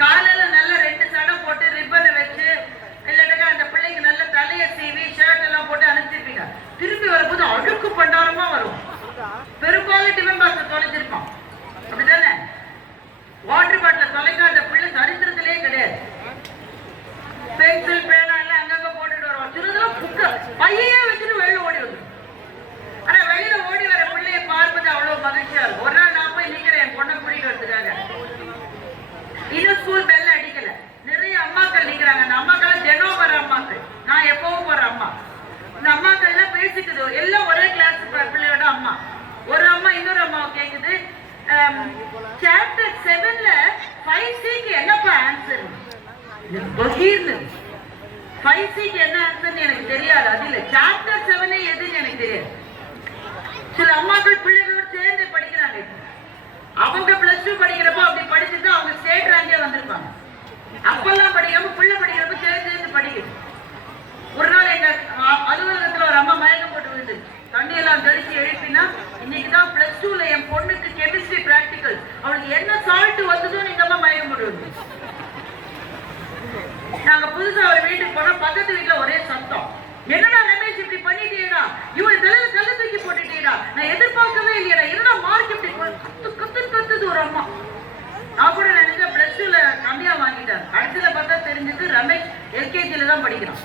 காலையில நல்ல 2 சடம் போட்டு ரிப்பனை வச்சு, இல்லாட்டா அந்த பிள்ளைக்கு நல்ல தலையை சீவி ஷர்ட் எல்லாம் போட்டு அனுப்பிச்சிருப்பீங்க. திரும்பி வரும்போது அழுக்கு பண்டாரமா வரும். பெரும்பாலும் டிஃபன் பாக்ஸ் தொலைச்சிருப்பான், அப்படித்தானே? வாட்டர் பாட்டில் தொலைக்காத பிள்ளை சரித்திரத்திலே கிடையாது. பென்சில் பேனா எல்லாம் அங்கங்க போட்டுட்டு வருவோம். சின்னதெல்லாம் புக்க பையே வச்சுட்டு வெளியில ஓடி வந்துடும். ஆனா வெளியில ஓடி வர பிள்ளைய பார்ப்பது அவ்வளவு மகிழ்ச்சியா இருக்கும். ஒரு நாள் நான் போய் நிக்கிறேன் என் பொண்ணை கூட்டிட்டு வரதுக்காக. இன்னும் ஸ்கூல் பெல்ல அடிக்கல, நிறைய அம்மாக்கள் நிக்கிறாங்க. அந்த அம்மாக்கள் தினம் வர அம்மாக்கள், நான் எப்பவும் போற அம்மா. இந்த அம்மாக்கள் எல்லாம் பேசிக்குது, எல்லாம் ஒரே கிளாஸ் பிள்ளையோட அம்மா. ஒரு அம்மா இன்னொரு அம்மாவை கேக்குது, சாப்டர் 7ல 5Cக்கு என்னப்பா ஆன்சர்? 5Cக்கு என்ன ஆன்சர்னு எனக்கு தெரியாது. அது இல்ல, சாப்டர் 7 எதுன்னு எனக்கு தெரியாது. சில அம்மாக்கள் பிள்ளைகளோட சேர்ந்து படிக்கிறாங்க. அவங்க +2 படிக்கிறப்போ அப்படி படிச்சுட்டு அவங்க ஸ்டேட் ரேங்கே வந்திருப்பாங்க. அப்பெல்லாம் படிக்காம பிள்ளை படிக்கிறப்ப சேர்ந்து படிக்குது. ஒரு நாள் எங்க அலுவலகத்துல ஒரு அம்மா மயக்கம் போட்டு விழுந்து தண்ணியெல்லாம் தெளிச்சு எழுப்பினா, இன்னைக்குதான் +2ல என் பொண்ணுக்கு கெமிஸ்ட்ரி பிராக்டிகல், அவளுக்கு என்ன சால்ட் வந்ததோ இந்த அம்மா மயக்கம் போட்டு விழுந்து. என்னடா ரமேஷ் இப்படி பண்ணிட்டீடா, இவன் தலையில கல்லு தூக்கி போட்டுட்டீடா, நான் எதிர்பார்க்கவே இல்லையடா, என்னடா மார்க் இப்படி கத்துது ஒரு அம்மா. நான் கூட நினைச்சேன் பிளஸ் டூல கம்மியா வாங்கிட்டார். கடைசியில பார்த்தா தெரிஞ்சது ரமேஷ் எல்கேஜில தான் படிக்கிறான்.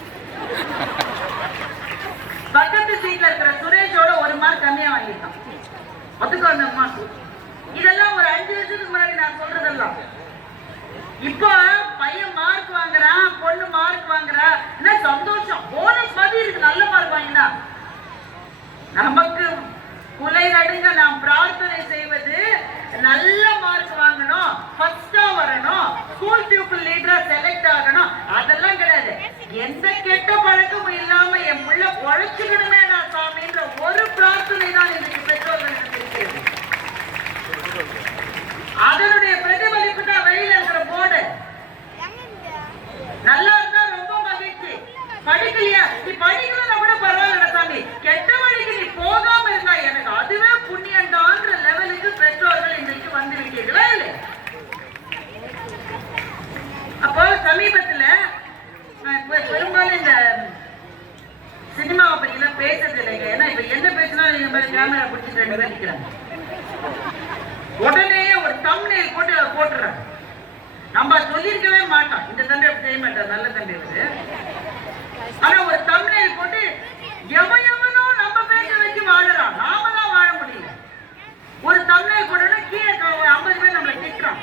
பக்கத்து சீட்ல இருக்கிற சுரேஷோட ஒரு மார்க் கம்மியா வாங்கிட்டான். அதுக்கு அந்த அம்மா இதெல்லாம் ஒரு 5 வருஷத்துக்கு முன்னாடி நான் சொல்றதெல்லாம். இப்போ பையன் மார்க் வாங்குறான், பொண்ணு மார்க் வாங்குறா, என்ன சந்தோஷம், போனஸ் மாதிரி இருக்கு. நல்ல மார்க் வாங்கினா நமக்கு குலை நடுங்க நாம் பிரார்த்தனை செய்வது நல்ல மார்க் வாங்கணும், ஃபர்ஸ்டா வரணும், ஸ்கூல் பியூப்பிள் லீடரா செலக்ட் ஆகணும். அதெல்லாம் கிடையாது. எந்த கெட்ட பழக்கமும் இல்லாம என் பிள்ளை உழைச்சுக்கணுமே நான் சாமின்ற ஒரு பிரார்த்தனை தான் இன்னைக்கு பெற்றோர்களுக்கு இருக்கிறது. அதனுடைய பிரதிபலிப்பு தான் வெளியில இருக்கிற போர்டு. நல்லா இருந்தா ரொம்ப மகிழ்ச்சி. படிக்கலையா, நீ படிக்கலன்னா கூட பரவாயில்ல சாமி, கெட்ட வழிக்கு நீ போகாம இருந்தா எனக்கு அதுவே புண்ணியண்டான்ற லெவலுக்கு பெற்றோர்கள் இன்றைக்கு வந்து விட்டீர்களா இல்லை? அப்போ சமீபத்துல பெரும்பாலும் இந்த சினிமாவை பத்தி எல்லாம் பேசுறது இல்லைங்க. ஏன்னா இப்ப என்ன பேசினா நீங்க கேமரா பிடிச்சிட்டு 2 பேர் நிக்கிறாங்க. உடனே ஒரு தம்ப்நெயில் போட்டு போட்டுறாங்க. நம்ம சொல்லியிருக்கவே மாட்டோம், இந்த தம்பி அப்படி செய்ய மாட்டார், நல்ல தம்பி அவரு. ஆனா ஒரு தம்ப்நெயில் போட்டு எவனோ நம்ம பேச வச்சு வாழறான், நாம தான் வாழ முடியல. ஒரு தம்ப்நெயில் போட்டோம்னா கீழே 50 பேர் நம்மளை திட்டுறான்.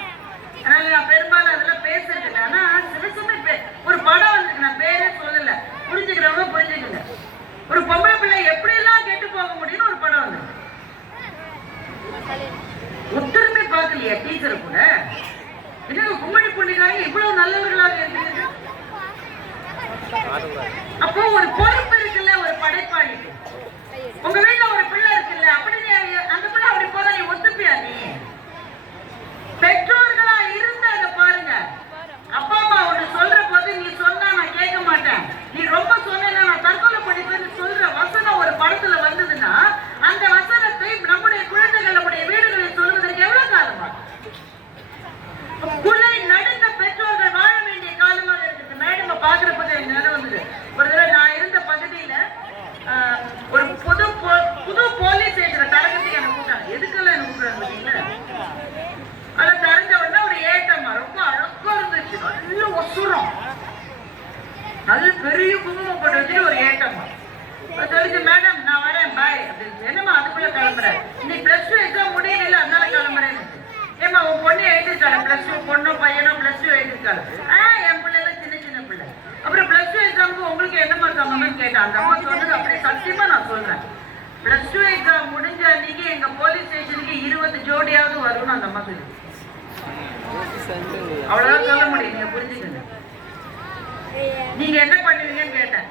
அதனால நான் பெரும்பாலும் அதெல்லாம் பேசுறது இல்லை. ஆனா சில சமயம் ஒரு படம் வந்துருக்கு, நான் பேரே சொல்லல, புரிஞ்சுக்கிறவங்க புரிஞ்சுக்கங்க. ஒரு பொம்பளை பிள்ளை எப்படி எல்லாம் கெட்டு போக முடியும்னு ஒரு படம் வந்து ஒத்துருமே பார்க்கலையா டீச்சர் கூட. என்ன கும்மடி பொண்ணுக்காக இவ்வளவு நல்லவர்களாக இருக்கிறது. அப்போ ஒரு பொறுப்பு இருக்குல்ல ஒரு படைப்பாளிக்கு. உங்க வீட்டுல ஒரு பிள்ளை இருக்குல்ல, அப்படி அந்த பிள்ளை அப்படி போதா நீ ஒத்துப்பியா? நீ பெற்றோர்களா இருந்து அதை பாருங்க. அப்பா அம்மா ஒண்ணு சொல்ற போது நீ சொன்னா நான் கேட்க மாட்டேன், நீ ரொம்ப சொன்னா நான் தற்கொலை பண்ணிப்பேன்னு சொல்ற வசனம் ஒரு படத்துல வந்ததுன்னா அந்த வசனத்தை நம்முடைய குழந்தைகள் நம்முடைய வீடுகளில் சொல்வதற்கு எவ்வளவு காலமா? குலை நடுங்க பெற்றோர்கள் வாழ வேண்டிய காலமாக இருக்குது. மேடம் பாக்குற போது எனக்கு நினைவு வந்தது. ஒரு தடவை நான் இருந்த பகுதியில ஒரு புது போலீஸ் ஸ்டேஷன் தரகத்துக்கு எனக்கு கூட்டாங்க. எதுக்கெல்லாம் எனக்கு கூட்டாங்க? அதை தரஞ்ச உடனே ஒரு ஏட்டம்மா ரொம்ப அழகா இருந்துச்சு, நல்ல ஒசுரம், நல்ல பெரிய குங்குமம் போட்டு வச்சுட்டு ஒரு ஏட்டம்மா சொல்லிச்சு, மேடம் நான் வரேன் பாய் அப்படின்னு. என்னம்மா அதுக்குள்ள கிளம்புறேன்? நீ பிளஸ் 2 எக்ஸாம் முடியல அதனால கிளம்புறேன்னு. ஏமா உன் பொண்ணு எழுதிருக்காரு பிளஸ் 2, பொண்ணோ பையனோ பிளஸ் 2 எழுதிருக்காரு. என் பிள்ளை எல்லாம் சின்ன பிள்ளை. அப்புறம் பிளஸ் 2 எக்ஸாமுக்கு உங்களுக்கு என்னமா சம்பந்தம்னு கேட்டேன். அந்த அம்மா சொன்னது அப்படியே சத்தியமா நான் சொல்றேன். பிளஸ் 2 எக்ஸாம் முடிஞ்ச அன்னைக்கு எங்க போலீஸ் ஸ்டேஷனுக்கு 20 ஜோடியாவது வரும்னு அந்த அம்மா சொல்லி. அவ்வளவுதான் சொல்ல முடியும், நீங்க புரிஞ்சுக்கங்க. நீங்க என்ன பண்ணுவீங்கன்னு கேட்டேன்.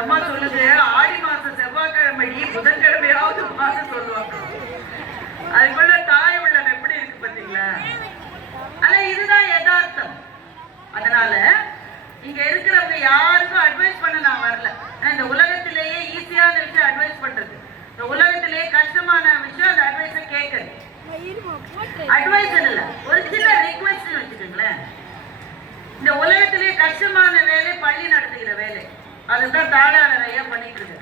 அம்மா சொல்லுது, ஆடி மாசம் செவ்வாய்க்கிழமை புதன்கிழமையாவது சொல்லுவாங்க. அதுக்குள்ள தாய் உள்ளம் எப்படி இருக்கு பாத்தீங்களா? ஆனா இதுதான் யதார்த்தம். அதனால இங்க இருக்கிறவங்க யாருக்கும் அட்வைஸ் பண்ண நான் வரல. இந்த உலகத்திலேயே ஈஸியான விஷயம் அட்வைஸ் பண்றது, இந்த உலகத்திலேயே கஷ்டமான விஷயம் அந்த அட்வைஸை கேட்கறது. அட்வைஸ் இல்ல, ஒரு சின்ன ரிக்வெஸ்ட் வச்சுக்கோங்களேன். இந்த உலகத்திலேயே கஷ்டமான வேலை பள்ளி நடத்துகிற வேலை. அதுதான் தாடாளர் ஐயா பண்ணிட்டு இருக்கு.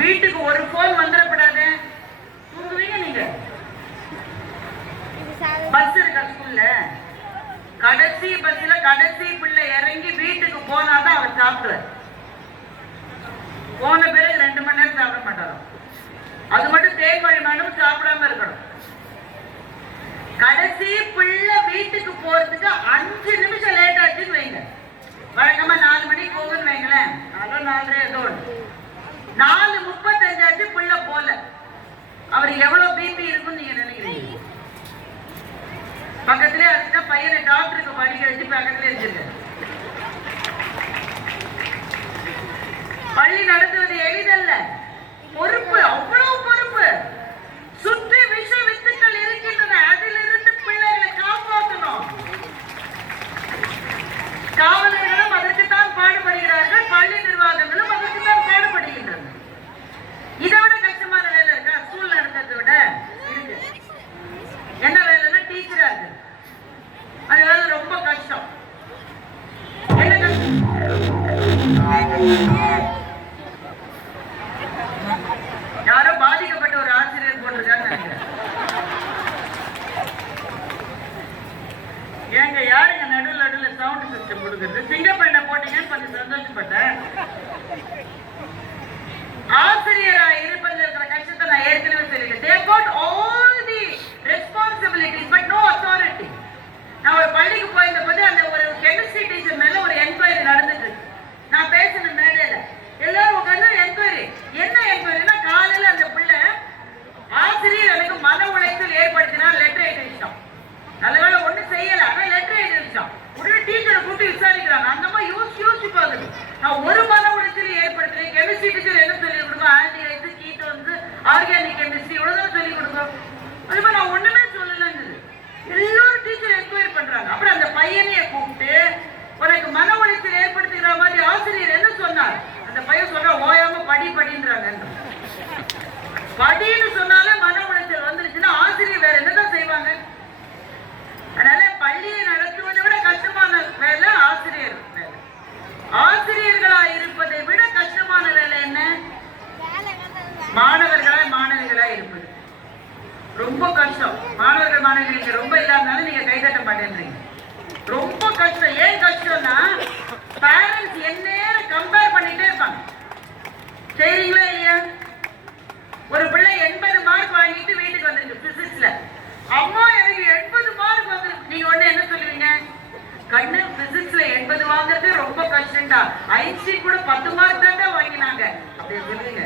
வீட்டுக்கு ஒரு போன் வந்துடக்கூடாது, தூங்குவீங்க நீங்க. பஸ் இருக்கா ஸ்கூல்ல, கடைசி பஸ்ல கடைசி பிள்ளை இறங்கி வீட்டுக்கு போனாதான் அவர் சாப்பிடுவார். போன பிறகு 2 மணி நேரம் சாப்பிட மாட்டாரோ. அது மட்டும் தேன்மொழி மேடம் சாப்பிடாம இருக்கணும். கடைசி பிள்ளை வீட்டுக்கு போறதுக்கு 5 நிமிஷம் லேட் ஆச்சுன்னு வைங்க. வழக்கமா 4 மணிக்கு போகுன்னு வைங்களேன், 4:30 ஏதோ 4:35 ஆச்சு பிள்ளை போல. அவருக்கு எவ்வளவு பிபி இருக்குன்னு நீங்க நினைக்கிறீங்க? பக்கத்திலே அதுதான் பையனை டாக்டருக்கு படிக்க வச்சு பக்கத்திலே வச்சிருக்க. பள்ளி நடத்துவது எளிதல்ல, பொறுப்பு, அவ்வளவு பொறுப்பு. சுற்றி விஷ வித்துக்கள் இருக்கின்றன, அதிலிருந்து பிள்ளைகளை காப்பாற்றணும். யாரோ பாதிக்கப்பட்ட ஒரு ஆசிரியர் போட்டிருக்காங்க. ஏங்க யாருங்க நடுவில் சவுண்ட் சிஸ்டம் கொடுக்குறது? சிங்கப்பெண்ணை போட்டீங்கன்னு கொஞ்சம் சந்தோஷப்பட்டேன். ஆசிரியரா இருப்பதில் இருக்கிற கஷ்டத்தை நான் ஏற்கனவே சொல்லிட்டேன். They got all the responsibilities but no authority. நான் ஒரு பள்ளிக்கு போயிருந்த போது அந்த ஒரு கெமிஸ்ட்ரி டீச்சர் மேல ஒரு என்கொயரி நடந்துட்டு இருக்கு. நான் பேசின மேடையில எல்லாரும் உட்கார்ந்து என்கொயரி. என்ன என்கொயரினா, காலையில அந்த பிள்ளை ஆசிரியர் எனக்கு மன உளைச்சல் ஏற்படுத்தினா லெட்டர் எழுதி வச்சிட்டோம். நல்லவேளை ஒண்ணு செய்யல, ஆனா லெட்டர் எழுதி வச்சிட்டோம். உடனே டீச்சரை கூப்பிட்டு விசாரிக்கிறாங்க. அந்த மாதிரி யோசிச்சு பாக்குது. நான் ஒரு மன உளைச்சல் ஏற்படுத்துறேன். கெமிஸ்ட்ரி டீச்சர் என்ன சொல்லி கொடுக்கும்? ஆல்டிஹைடு, கீட்டோன்ஸ், ஆர்கானிக் கெமிஸ்ட்ரி இவ்வளவுதான் சொல்லி கொடுக்கும். அது மாதிரி நான் ஒண்ணுமே சொல்லலங்குது. எல்லாரும் டீச்சர் என்கொயரி பண்றாங்க. அப்புறம் அந்த பையனையே கூப்பிட்டு, உனக்கு மன உளைச்சல் ஏற்படுத்துகிற மாதிரி ஆசிரியர் என்ன சொன்னார்? அந்த பையன் சொல்ற, ஓயாம படின்றாங்க. படின்னு சொன்னாலே மன உளைச்சல் வந்துருச்சுன்னா ஆசிரியர் வேற என்னதான் செய்வாங்க? அதனால பள்ளியை நடத்துவதை விட கஷ்டமான வேலை ஆசிரியர் வேலை. ஆசிரியர்களா இருப்பதை விட கஷ்டமான வேலை என்ன? மாணவிகளா இருப்பது ரொம்ப கஷ்டம். மாணவர்கள் மாணவிகளுக்கு ரொம்ப இல்லாதனால நீங்க கைதட்ட மாட்டேன்றீங்க. ரொம்ப கஷ்டம். ஏன் கஷ்டம்னா, பேரண்ட்ஸ் எந்நேரம் கம்பேர் பண்ணிட்டே இருப்பாங்க. சரிங்களா இல்லையா? ஒரு பிள்ளை 80 மார்க் வாங்கிட்டு வீட்டுக்கு வந்துருக்கு பிசிக்ஸ்ல. அம்மா எனக்கு 80 மார்க் வந்துருக்கு. நீங்க ஒண்ணு என்ன சொல்லுவீங்க? கண்ணு, பிசிக்ஸ்ல 80 வாங்குறது ரொம்ப கஷ்டம்டா. ஐன்ஸ்டீன் கூட 10 மார்க் தான் வாங்கினாங்க அப்படின்னு சொல்லுவீங்க.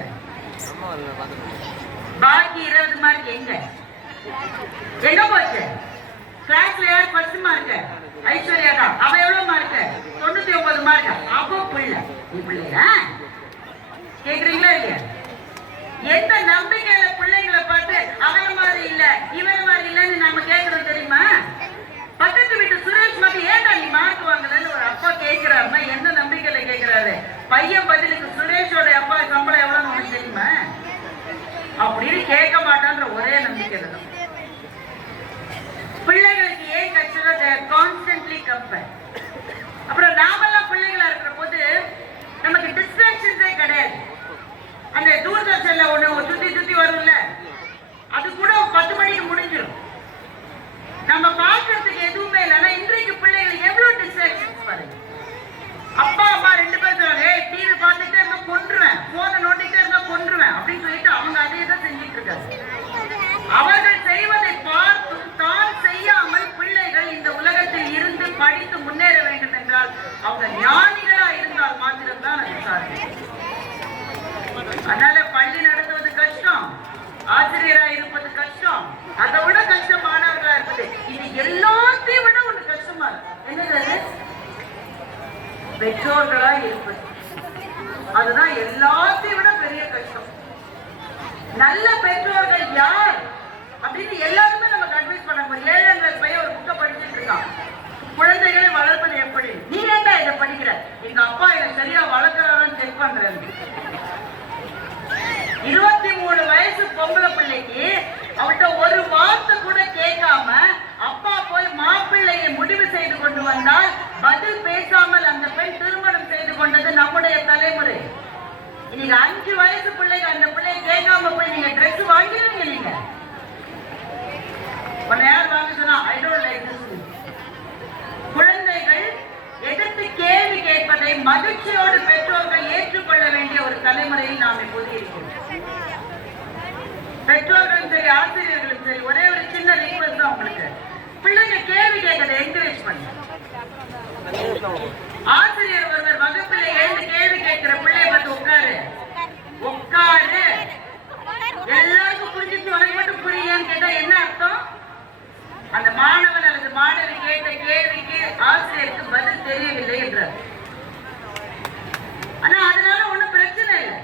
பாக்கி 20 மார்க் எங்க போச்சு? கிளாஸ்ல யார் ஃபர்ஸ்ட் மார்க்? ஐஸ்வர்யா தான். அவ எவ்வளவு மார்க்? 99 மார்க். அவ பிள்ளை பிள்ளையா கேக்குறீங்களா இல்லையா? எந்த நம்பிக்கையில பிள்ளைங்களை பார்த்து அவன் மாதிரி இல்ல இவன் மாதிரி இல்லன்னு நம்ம கேட்கறோம் தெரியுமா? பக்கத்து வீட்டு சுரேஷ் மாதிரி ஏன்டா நீ மார்க் வாங்கலன்னு ஒரு அப்பா கேட்கிறாருன்னா எந்த நம்பிக்கையில கேட்கிறாரு? பையன் பதிலுக்கு சுரேஷோட அப்பா சம்பளம் எவ்வளவு உனக்கு தெரியுமா அப்படின்னு கேட்க மாட்டான்ற ஒரே நம்பிக்கை தான். பிள்ளைகளுக்கு ஏன் கஷ்டம்? Constantly compare. அப்புறம் நாமெல்லாம் பிள்ளைகளா இருக்கிற போது நமக்கு டிஸ்ட்ராக்ஷன்ஸே கிடையாது. அந்த தூர்தர்ஷன்ல ஒண்ணு சுத்தி வரும்ல, அது கூட 10 மணிக்கு முடிஞ்சிடும். நம்ம பார்க்கறதுக்கு எதுவுமே இல்லைன்னா இன்றைக்கு பிள்ளைகளுக்கு எவ்வளவு டிஸ்ட்ராக்ஷன்ஸ் பாருங்க. அப்பா அம்மா 2 பேர் சொல்றாங்க, டிவி பார்த்துட்டே இருந்தா கொன்றுவேன், போனை நோண்டிட்டே இருந்தா கொன்றுவேன் அப்படின்னு சொல்லிட்டு அவங்க அதே தான் செஞ்சுட்டு இருக்காங்க. அவர்கள் செய்வதை பார்த்தும் தான் செய்யாமல் பிள்ளைகள் இந்த உலகத்தில் இருந்து படித்து முன்னேற வேண்டும் என்றால் அவங்க ஞானிகளா இருந்தால் மாத்திரம்தான் அது சாத்தியம். அதனால பள்ளி நடத்துவது கஷ்டம், ஆசிரியரா இருப்பது கஷ்டம், அதை விட கஷ்டம் மாணவர்களா இருப்பது. இது எல்லாத்தையும் விட ஒண்ணு கஷ்டமா இருக்கு. என்னது? பெற்றோர்களா இருப்பது. அதுதான் எல்லாத்தையும் விட பெரிய கஷ்டம். நல்ல பெற்றோர்கள் யார் அப்படின்னு எல்லாருமே நமக்கு அட்வைஸ் பண்ண முடியும். 7ஆம் கிளாஸ் பையன் ஒரு புக்கை படிச்சுட்டு இருக்கான். குழந்தைகளை வளர்ப்பது எப்படி? நீ ஏன்டா இதை படிக்கிற? எங்க அப்பா இதை சரியா வளர்க்கிறாரான்னு செக் பண்றேன். 23 வயசு பொம்பளை பிள்ளைக்கு அவட்ட ஒரு வார்த்தை கூட கேட்காம அப்பா போய் மாப்பிள்ளையை முடிவு செய்து கொண்டு வந்தால் பதில் பேசாமல் அந்த பெண் திருமணம் செய்து கொண்டது நம்முடைய தலைமுறை. இன்னைக்கு 5 வயசு பிள்ளைங்க அந்த பிள்ளையை கேட்காம போய் நீங்க ட்ரெஸ் வாங்கிடுவீங்க. நீங்க உன்னை யார் வாங்க சொன்னா ஐ டோன்ட் லைக் திஸ். குழந்தைகள் எதிர்த்து கேள்வி கேட்பதை மகிழ்ச்சியோடு பெற்றோர்கள் ஏற்றுக்கொள்ள வேண்டிய ஒரு தலைமுறையில் நாம் இப்போது இருக்கிறோம். பெற்றோர்களும் சரி ஆசிரியர்களும் சரி ஒரே ஒரு சின்ன ரிக்வெஸ்ட் தான் உங்களுக்கு. பிள்ளைங்க கேள்வி கேட்கறதை என்கரேஜ் பண்ணு. ஆசிரியர் ஒருவர் வகுப்பில் எழுந்து கேள்வி கேட்கிற பிள்ளைய பார்த்து உட்காரு எல்லாருக்கும் புரிஞ்சிச்சு உனக்கு மட்டும் புரியலன்னு கேட்டா என்ன அர்த்தம்? அந்த மாணவன் அல்லது மாணவி கேட்ட கேள்விக்கு ஆசிரியருக்கு பதில் தெரியவில்லை என்றார். ஆனா அதனால ஒண்ணும் பிரச்சனை இல்லை.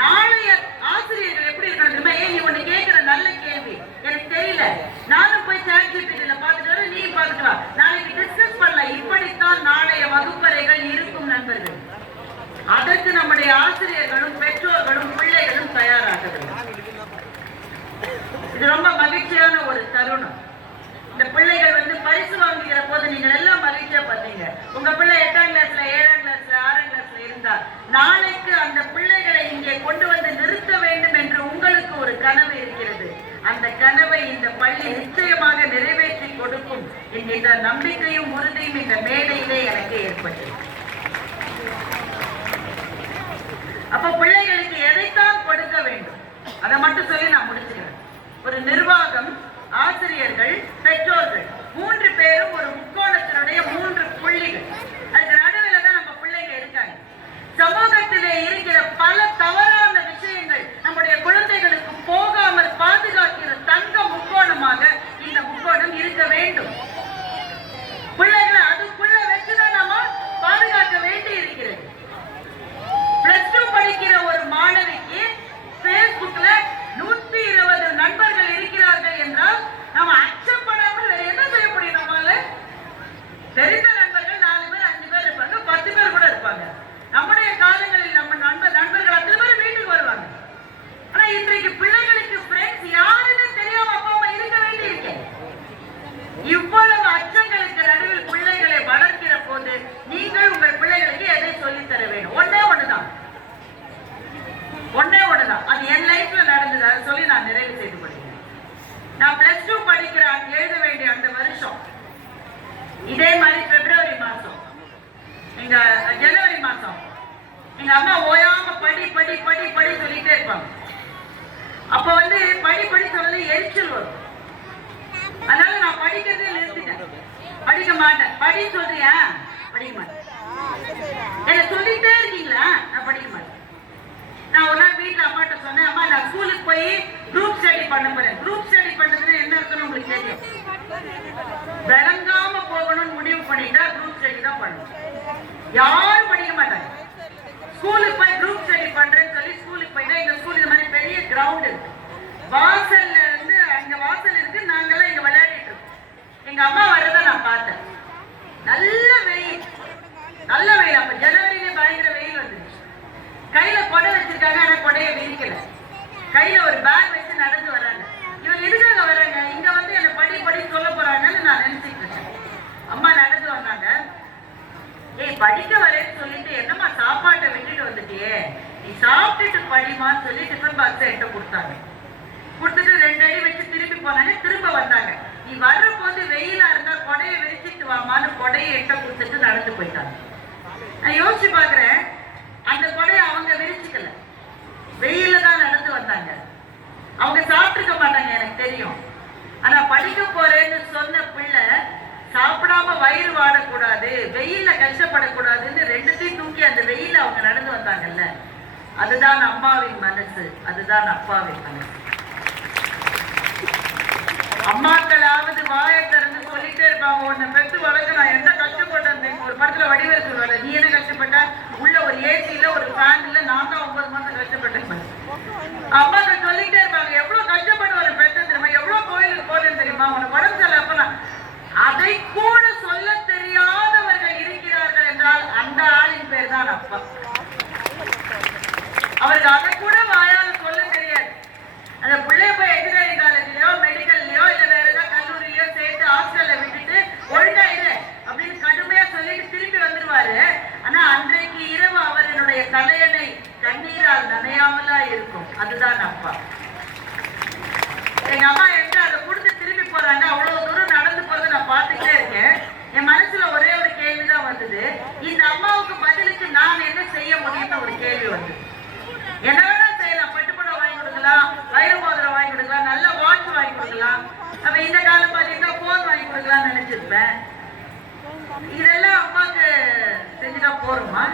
நாளைய ஆசிரியர்கள் எப்படி இருக்கணும்? ஏன் நீ ஒண்ணு கேட்கிற நல்ல கேள்வி எனக்கு தெரியல, நானும் போய் சாட்ஜிபிடில பார்த்துட்டு வர, நீ பார்த்துட்டு வா, நாளைக்கு டிஸ்கஸ் பண்ணலாம். இப்படித்தான் நாளைய வகுப்பறைகள் இருக்கும் நண்பர்கள். அதற்கு நம்முடைய ஆசிரியர்களும் பெற்றோர்களும் பிள்ளைகளும் தயாராக வேண்டும். இது ரொம்ப மகிழ்ச்சியான ஒரு தருணம். இந்த பிள்ளைகள் பரிசு வாங்குகிற போது நீங்கள் எல்லாம் மகிழ்ச்சியா பார்த்தீங்க. உங்க பிள்ளை 8ஆம் கிளாஸ்ல 7ஆம் கிளாஸ்ல 6ஆம் கிளாஸ்ல இருந்தா நாளைக்கு அந்த பிள்ளைகளை இங்கே கொண்டு வந்து நிறுத்த வேண்டும் என்று உங்களுக்கு ஒரு கனவு இருக்கிறது. அந்த கனவை இந்த பள்ளி நிச்சயமாக நிறைவேற்றி கொடுக்கும் என்கின்ற நம்பிக்கையும் உறுதியும் இந்த மேடையிலே எனக்கு ஏற்பட்டது. அப்ப பிள்ளைகளுக்கு எதைத்தான் கொடுக்க வேண்டும் அதை மட்டும் சொல்லி நான் முடிச்சுக்கிறேன். ஒரு நிர்வாகம், ஆசிரியர்கள், பெற்றோர்கள் 3 பேரும் ஒரு முக்கோணத்தினுடைய 3 புள்ளிகள். அதுக்கு நடுவில் தான் நம்ம பிள்ளைங்க இருக்காங்க. சமூகத்திலே இருக்கிற பல தவறான விஷயங்கள் நம்முடைய குழந்தைகளுக்கு போகாமல் பாதுகாக்கிற தங்க முக்கோணமாக இந்த முக்கோணம் இருக்க வேண்டும். பிள்ளைகளை அதுக்குள்ள வச்சுதான் நாம பாதுகாக்க வேண்டி இருக்கிறது. +2 படிக்கிற ஒரு மாணவிக்கு Facebookல 120 நண்பர்கள் இருக்கிறார்கள் என்றால் நாம அக்செப்ட் பண்ணாமல் வேற என்ன செய்ய முடியும்? நம்மால தெரிந்த நண்பர்கள் 4 பேர் 5 பேர் இருப்பாங்க, 10 பேர் கூட இருப்பாங்க. நம்முடைய காலங்களில் நம்ம நண்பர்கள் அத்தனை பேர் வீட்டுக்கு வருவாங்க. ஆனா இன்றைக்கு பிள்ளைகளுக்கு ஃப்ரெண்ட்ஸ் யாருன்னு தெரியாம அப்பா அம்மா இருக்க வேண்டி இருக்கு. இவ்வளவு அச்சங்களுக்கு நடுவில் பிள்ளைகளை வளர்க்கிற போது நீங்கள் உங்கள் பிள்ளைகளுக்கு எதை சொல்லித் தர வேண்டும்? ஒன்னே ஒண்ணுதான். அது என் லைஃப்ல நடந்தது. அதை சொல்லி நான் நிறைவு செய்து கொள்கிறேன். நான் +2 படிக்கிறேன், எழுத வேண்டிய அந்த வருஷம் இதே மாதிரி பிப்ரவரி மாசம், எங்க ஜனவரி மாசம் எங்க அம்மா ஓயாம படி படி படி படி சொல்லிட்டே இருப்பாங்க. அப்ப வந்து படி சொல்லி எரிச்சல் வரும். அதனால நான் படிக்கிறதே நிறுத்திட்டேன். படிக்க மாட்டேன். படி சொல்றியா? படிக்க மாட்டேன். என்ன சொல்லிட்டே இருக்கீங்களா? நான் படிக்க மாட்டேன். நான் ஒரு நாள் வீட்டுல அம்மாட்ட சொன்னேன், அம்மா நான் ஸ்கூலுக்கு போய் குரூப் ஸ்டடி பண்ண போறேன். குரூப் ஸ்டடி பண்றதுன்னா என்ன இருக்குன்னு உங்களுக்கு தெரியும். விளங்காம போகணும்னு முடிவு பண்ணிட்டா குரூப் ஸ்டடி தான் பண்ணணும். யாரும் படிக்க மாட்டாங்க. ஸ்கூலுக்கு போய் குரூப் ஸ்டடி பண்றேன்னு சொல்லி ஸ்கூலுக்கு போயிட்டா, எங்க ஸ்கூல் இந்த மாதிரி பெரிய கிரவுண்ட் இருக்கு. வாசல்ல இருந்து அங்க வாசல் இருக்கு, நாங்கெல்லாம் இங்க விளையாடிட்டு இருக்கோம். எங்க அம்மா வர்றதை நான் பார்த்தேன். நல்ல வெயில். அப்ப ஜனவரியிலே பயங்கர வெயில் வந்துருச்சு. கையில கொடை வச்சிருக்காங்க, ஆனா கொடையை விரிக்கல. கையில ஒரு பேக் வச்சு நடந்து வர்றாங்க. இவங்க எதுக்காக வர்றாங்க? இங்க வந்து என்ன படி சொல்ல போறாங்கன்னு நான் நினைச்சிட்டு இருக்கேன். அம்மா நடந்து வந்தாங்க. ஏய் படிக்க வரேன்னு சொல்லிட்டு என்னம்மா சாப்பாட்டை விட்டுட்டு வந்துட்டியே, நீ சாப்பிட்டுட்டு படிமான்னு சொல்லி டிஃபன் பாக்ஸ் என்கிட்ட கொடுத்தாங்க. கொடுத்துட்டு 2 அடி வச்சு திருப்பி போனாங்க. திரும்ப வந்தாங்க. நீ வர்ற போது வெயிலா இருந்தா கொடையை விரிச்சிட்டு வாமான்னு கொடையை என்கிட்ட கொடுத்துட்டு நடந்து போயிட்டாங்க. நான் யோசிச்சு பாக்குறேன், அந்த கொடையை அவங்க விரிச்சுக்கல, வெயில தான் நடந்து வந்தாங்க. அவங்க சாப்பிட்டுருக்க மாட்டாங்க எனக்கு தெரியும். ஆனா படிக்க போறேன்னு சொன்ன பிள்ளை சாப்பிடாம வயிறு வாடக்கூடாது, வெயில்ல கஷ்டப்படக்கூடாதுன்னு 2த்தையும் தூக்கி அந்த வெயில அவங்க நடந்து வந்தாங்கல்ல, அதுதான் அம்மாவின் மனசு, அதுதான் அப்பாவின் மனசு. அம்மாக்களாவது வாயை திறந்து சொல்லிட்டே இருப்பாங்க, உன்னை பெற்று வளர்க்க நான் என்ன கஷ்டப்பட்டேன். ஒரு படத்துல வடிவேல் சொல்லுவாங்க, நீ என்ன கஷ்டப்பட்ட, உள்ள ஒரு ஏசியில ஒரு ஃபேன்ல நான் தான் 9 மாசம் கஷ்டப்பட்டேன். அம்மாக்கள் சொல்லிட்டே இருப்பாங்க, எவ்வளவு கஷ்டப்பட்டு ஒரு பெற்ற தெரியுமா, எவ்வளவு கோயிலுக்கு போனேன்னு தெரியுமா, உனக்கு உடம்பு சரியில்லை. அப்ப அதை கூட சொல்ல தெரியாதவர்கள் இருக்கிறார்கள் என்றால் அந்த ஆளின் பேர் தான் அப்பா. அவருக்கு அதை கூட வாயால சொல்ல தெரியாது. அந்த பிள்ளைய போய் என்ஜினியரிங் காலேஜ்லயோ மெடிக்கல்லையோ இல்ல வேற ஏதாவது கல்லூரியிலயோ சேர்த்து ஹாஸ்டல்ல விட்டுட்டு ஒழுங்கா இரு அப்படின்னு கடுமையா சொல்லிட்டு திரும்பி வந்துருவாரு. ஆனா அன்றைக்கு இரவு அவர்களுடைய தலையணை கண்ணீரால் நனையாமலா இருக்கும். அதுதான் அப்பா. எங்க அம்மா என்கிட்ட அதை கொடுத்து திரும்பி போறாங்க. அவ்வளவு தூரம் நடந்து போறதை நான் பார்த்துட்டே இருக்கேன். என் மனசுல ஒரே ஒரு கேள்விதான் வந்தது, இந்த அம்மாவுக்கு பதிலுக்கு நான் என்ன செய்ய முடியும்னு ஒரு கேள்வி வந்தது. என்ன வேணா செய்யலாம், பட்டுப்படம் வாங்கி கொடுக்கலாம், வைர மோதிரம் வாங்கி கொடுக்கலாம், நல்ல வாட்ச் வாங்கி கொடுக்கலாம், நம்ம இந்த காலம் பார்த்தீங்கன்னா போன் வாங்கி கொடுக்கலாம்னு நினைச்சிருப்பேன். இதெல்லாம் அம்மாவுக்கு செஞ்சுட்டா போறோமா?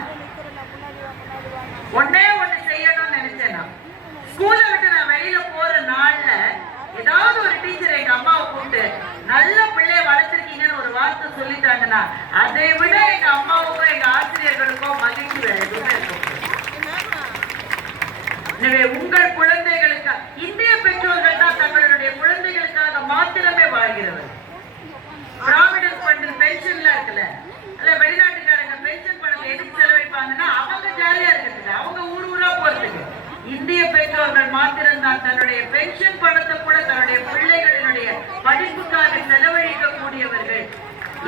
ஒன்னே ஒண்ணு செய்யணும்னு நினைச்சேன். நான் ஸ்கூலை விட்டு நான் வெளியில போற நாள்ல ஏதாவது ஒரு டீச்சர் எங்க அம்மாவை கூப்பிட்டு நல்ல பிள்ளைய வளர்த்திருக்கீங்கன்னு ஒரு வார்த்தை சொல்லிட்டாங்கன்னா அதை விட எங்க அம்மாவுக்கும் எங்க ஆசிரியர்களுக்கும் மகிழ்ச்சி வேற எதுவுமே இருக்கும். எனவே உங்கள் குழந்தைகளுக்கு இந்திய பெற்றோர்கள் தான் தங்களுடைய குழந்தைகளுக்காக மாத்திரமே வாழ்கிறவர். ப்ராவிடன்ட் ஃபண்ட் பென்ஷன்ல இருக்குல்ல, அல்ல வெளிநாட்டுக்காரங்க பென்ஷன் பணத்தை எதுக்கு செலவழிப்பாங்கன்னா அவங்க ஜாலியா இருக்கிறதுக்கு, அவங்க ஊரா போறதுக்கு. இந்திய பெற்றோர்கள் மாத்திரம்தான் தன்னுடைய பென்ஷன் பணத்தை கூட தன்னுடைய பிள்ளைகளினுடைய படிப்புக்காக செலவழிக்க கூடியவர்கள்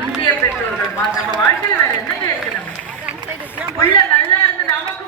இந்திய பெற்றோர்கள். நம்ம வாழ்க்கையில வேற என்ன கேட்கணும்? பிள்ளை நல்லா இருந்து நமக்கு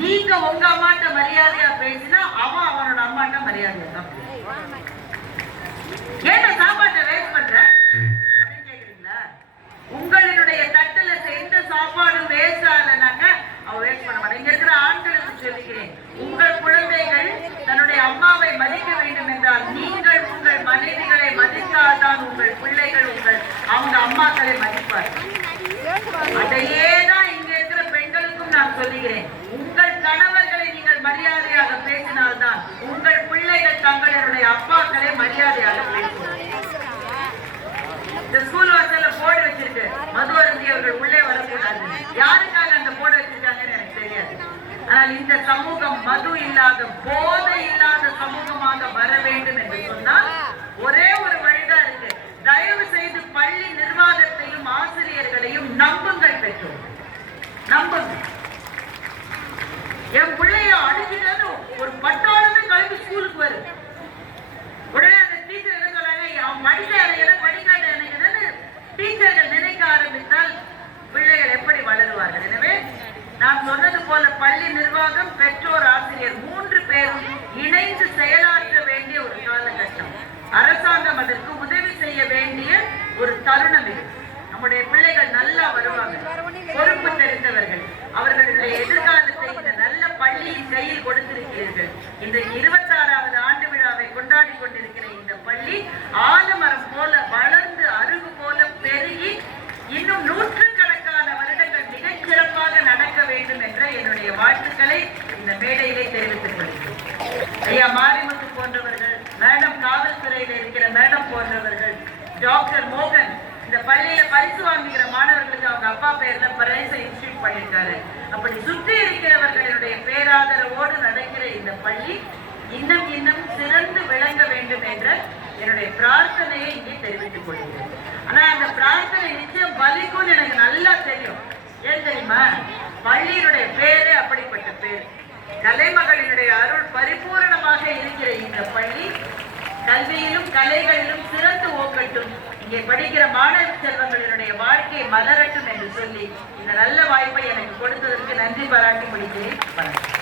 நீங்க உங்க அம்மாட்ட மரியாதையா பேசினா அவன் அவனோட அம்மாட்ட மரியாதையா தான் ஏன்னா சாப்பாட்டை வேஸ்ட் பண்ற அப்படின்னு கேக்குறீங்களா? உங்களுடைய தட்டுல எந்த சாப்பாடும் வேஸ்ட் ஆகலனாக்க அவ வேஸ்ட் பண்ண மாட்டேன். இங்க இருக்கிற ஆண்களுக்கு சொல்லிக்கிறேன், உங்கள் குழந்தைகள் தன்னுடைய அம்மாவை மதிக்க வேண்டும் என்றால் நீங்கள் உங்கள் மனைவிகளை மதித்தால்தான் உங்கள் பிள்ளைகள் அவங்க அம்மாக்களை மதிப்பார்கள். அதையே தான் இங்க இருக்கிற பெண்களுக்கும் நான் சொல்லுகிறேன். உங்கள் கணவர்களை நீங்கள் மரியாதையாக பேசினால்தான் உங்கள் பிள்ளைகள் தங்களுடைய அப்பாக்களை மரியாதையாக பேசுவார்கள். இந்த ஸ்கூல் வாசல்ல போர்டு வச்சிருக்கு, மது அருந்தியவர்கள் உள்ளே வரக்கூடாது. யாருக்காக அந்த போர்டு வச்சிருக்காங்கன்னு எனக்கு தெரியாது. ஆனால் இந்த சமூகம் மது இல்லாத, போதை இல்லாத சமூகமாக வர வேண்டும் என்று சொன்னால் ஒரே ஒரு வழிதான் இருக்கு. தயவு செய்து பள்ளி நிர்வாகத்தையும் ஆசிரியர்களையும் நம்புங்கள் பெற்றோர், நம்புங்க. என் பிள்ளைய அடிச்சுட்டு ஒரு பட்டாளமே கல்வி ஸ்கூலுக்கு வரும். உடனே அந்த டீச்சர் என்ன சொல்றாங்க, அவன் படிக்காத படிக்காத டீச்சர்கள் நினைக்க ஆரம்பித்தால் பிள்ளைகள் எப்படி வளருவார்கள்? எனவே நான் சொன்னது போல பள்ளி நிர்வாகம், பெற்றோர், ஆசிரியர் 3 பேரும் இணைந்து செயலாற்ற வேண்டிய ஒரு காலகட்டம். அரசாங்கம் அதற்கு உதவி செய்ய வேண்டிய ஒரு தருணம் இது. நம்முடைய பிள்ளைகள் நல்லா வருவாங்க, பொறுப்பு தெரிந்தவர்கள், அவர்களுடைய எதிர்காலத்தை இந்த நல்ல பள்ளியின் கையில் கொடுத்திருக்கிறீர்கள். இந்த 26வது ஆண்டு விழாவை கொண்டாடி கொண்டிருக்கிற இந்த பள்ளி ஆலமரம் போல வளர்ந்து அருகு போல பெருகி இன்னும் நூற்றுக்கணக்கான வருடங்கள் மிகச் சிறப்பாக நடக்க வேண்டும் என்ற என்னுடைய வாழ்த்துக்களை இந்த மேடையிலே தெரிவித்துக் கொள்கிறேன். ஐயா மாரிமுத்து போன்றவர்கள், மேடம் காவல்துறையில் இருக்கிற மேடம் போன்றவர்கள், டாக்டர் மோகன் இந்த பள்ளியில பரிசு வாங்குகிற மாணவர்களுக்கு அவங்க அப்பா பேர்ல பரிசை இன்ஸ்டியூட் பண்ணியிருக்காரு. அப்படி சுற்றி இருக்கிறவர்களுடைய பேராதரவோடு நடக்கிற இந்த பள்ளி இன்னும் இன்னும் சிறந்து விளங்க வேண்டும் என்ற என்னுடைய பிரார்த்தனையை இங்கே தெரிவித்துக் கொள்கிறேன். ஆனா அந்த பிரார்த்தனை நிச்சயம் பலிக்கும்னு எனக்கு நல்லா தெரியும். ஏன் தெரியுமா? பள்ளியினுடைய பேரு அப்படிப்பட்ட பேர். கலைமகளினுடைய அருள் பரிபூரணமாக இருக்கிற இந்த பள்ளி கல்வியிலும் கலைகளிலும் சிறந்து ஓக்கட்டும். இங்கே படிக்கிற மாணவ செல்வங்களினுடைய வாழ்க்கை மலரட்டும் என்று சொல்லி இந்த நல்ல வாய்ப்பை எனக்கு கொடுத்ததற்கு நன்றி பாராட்டி முடிக்கிறேன். வணக்கம்.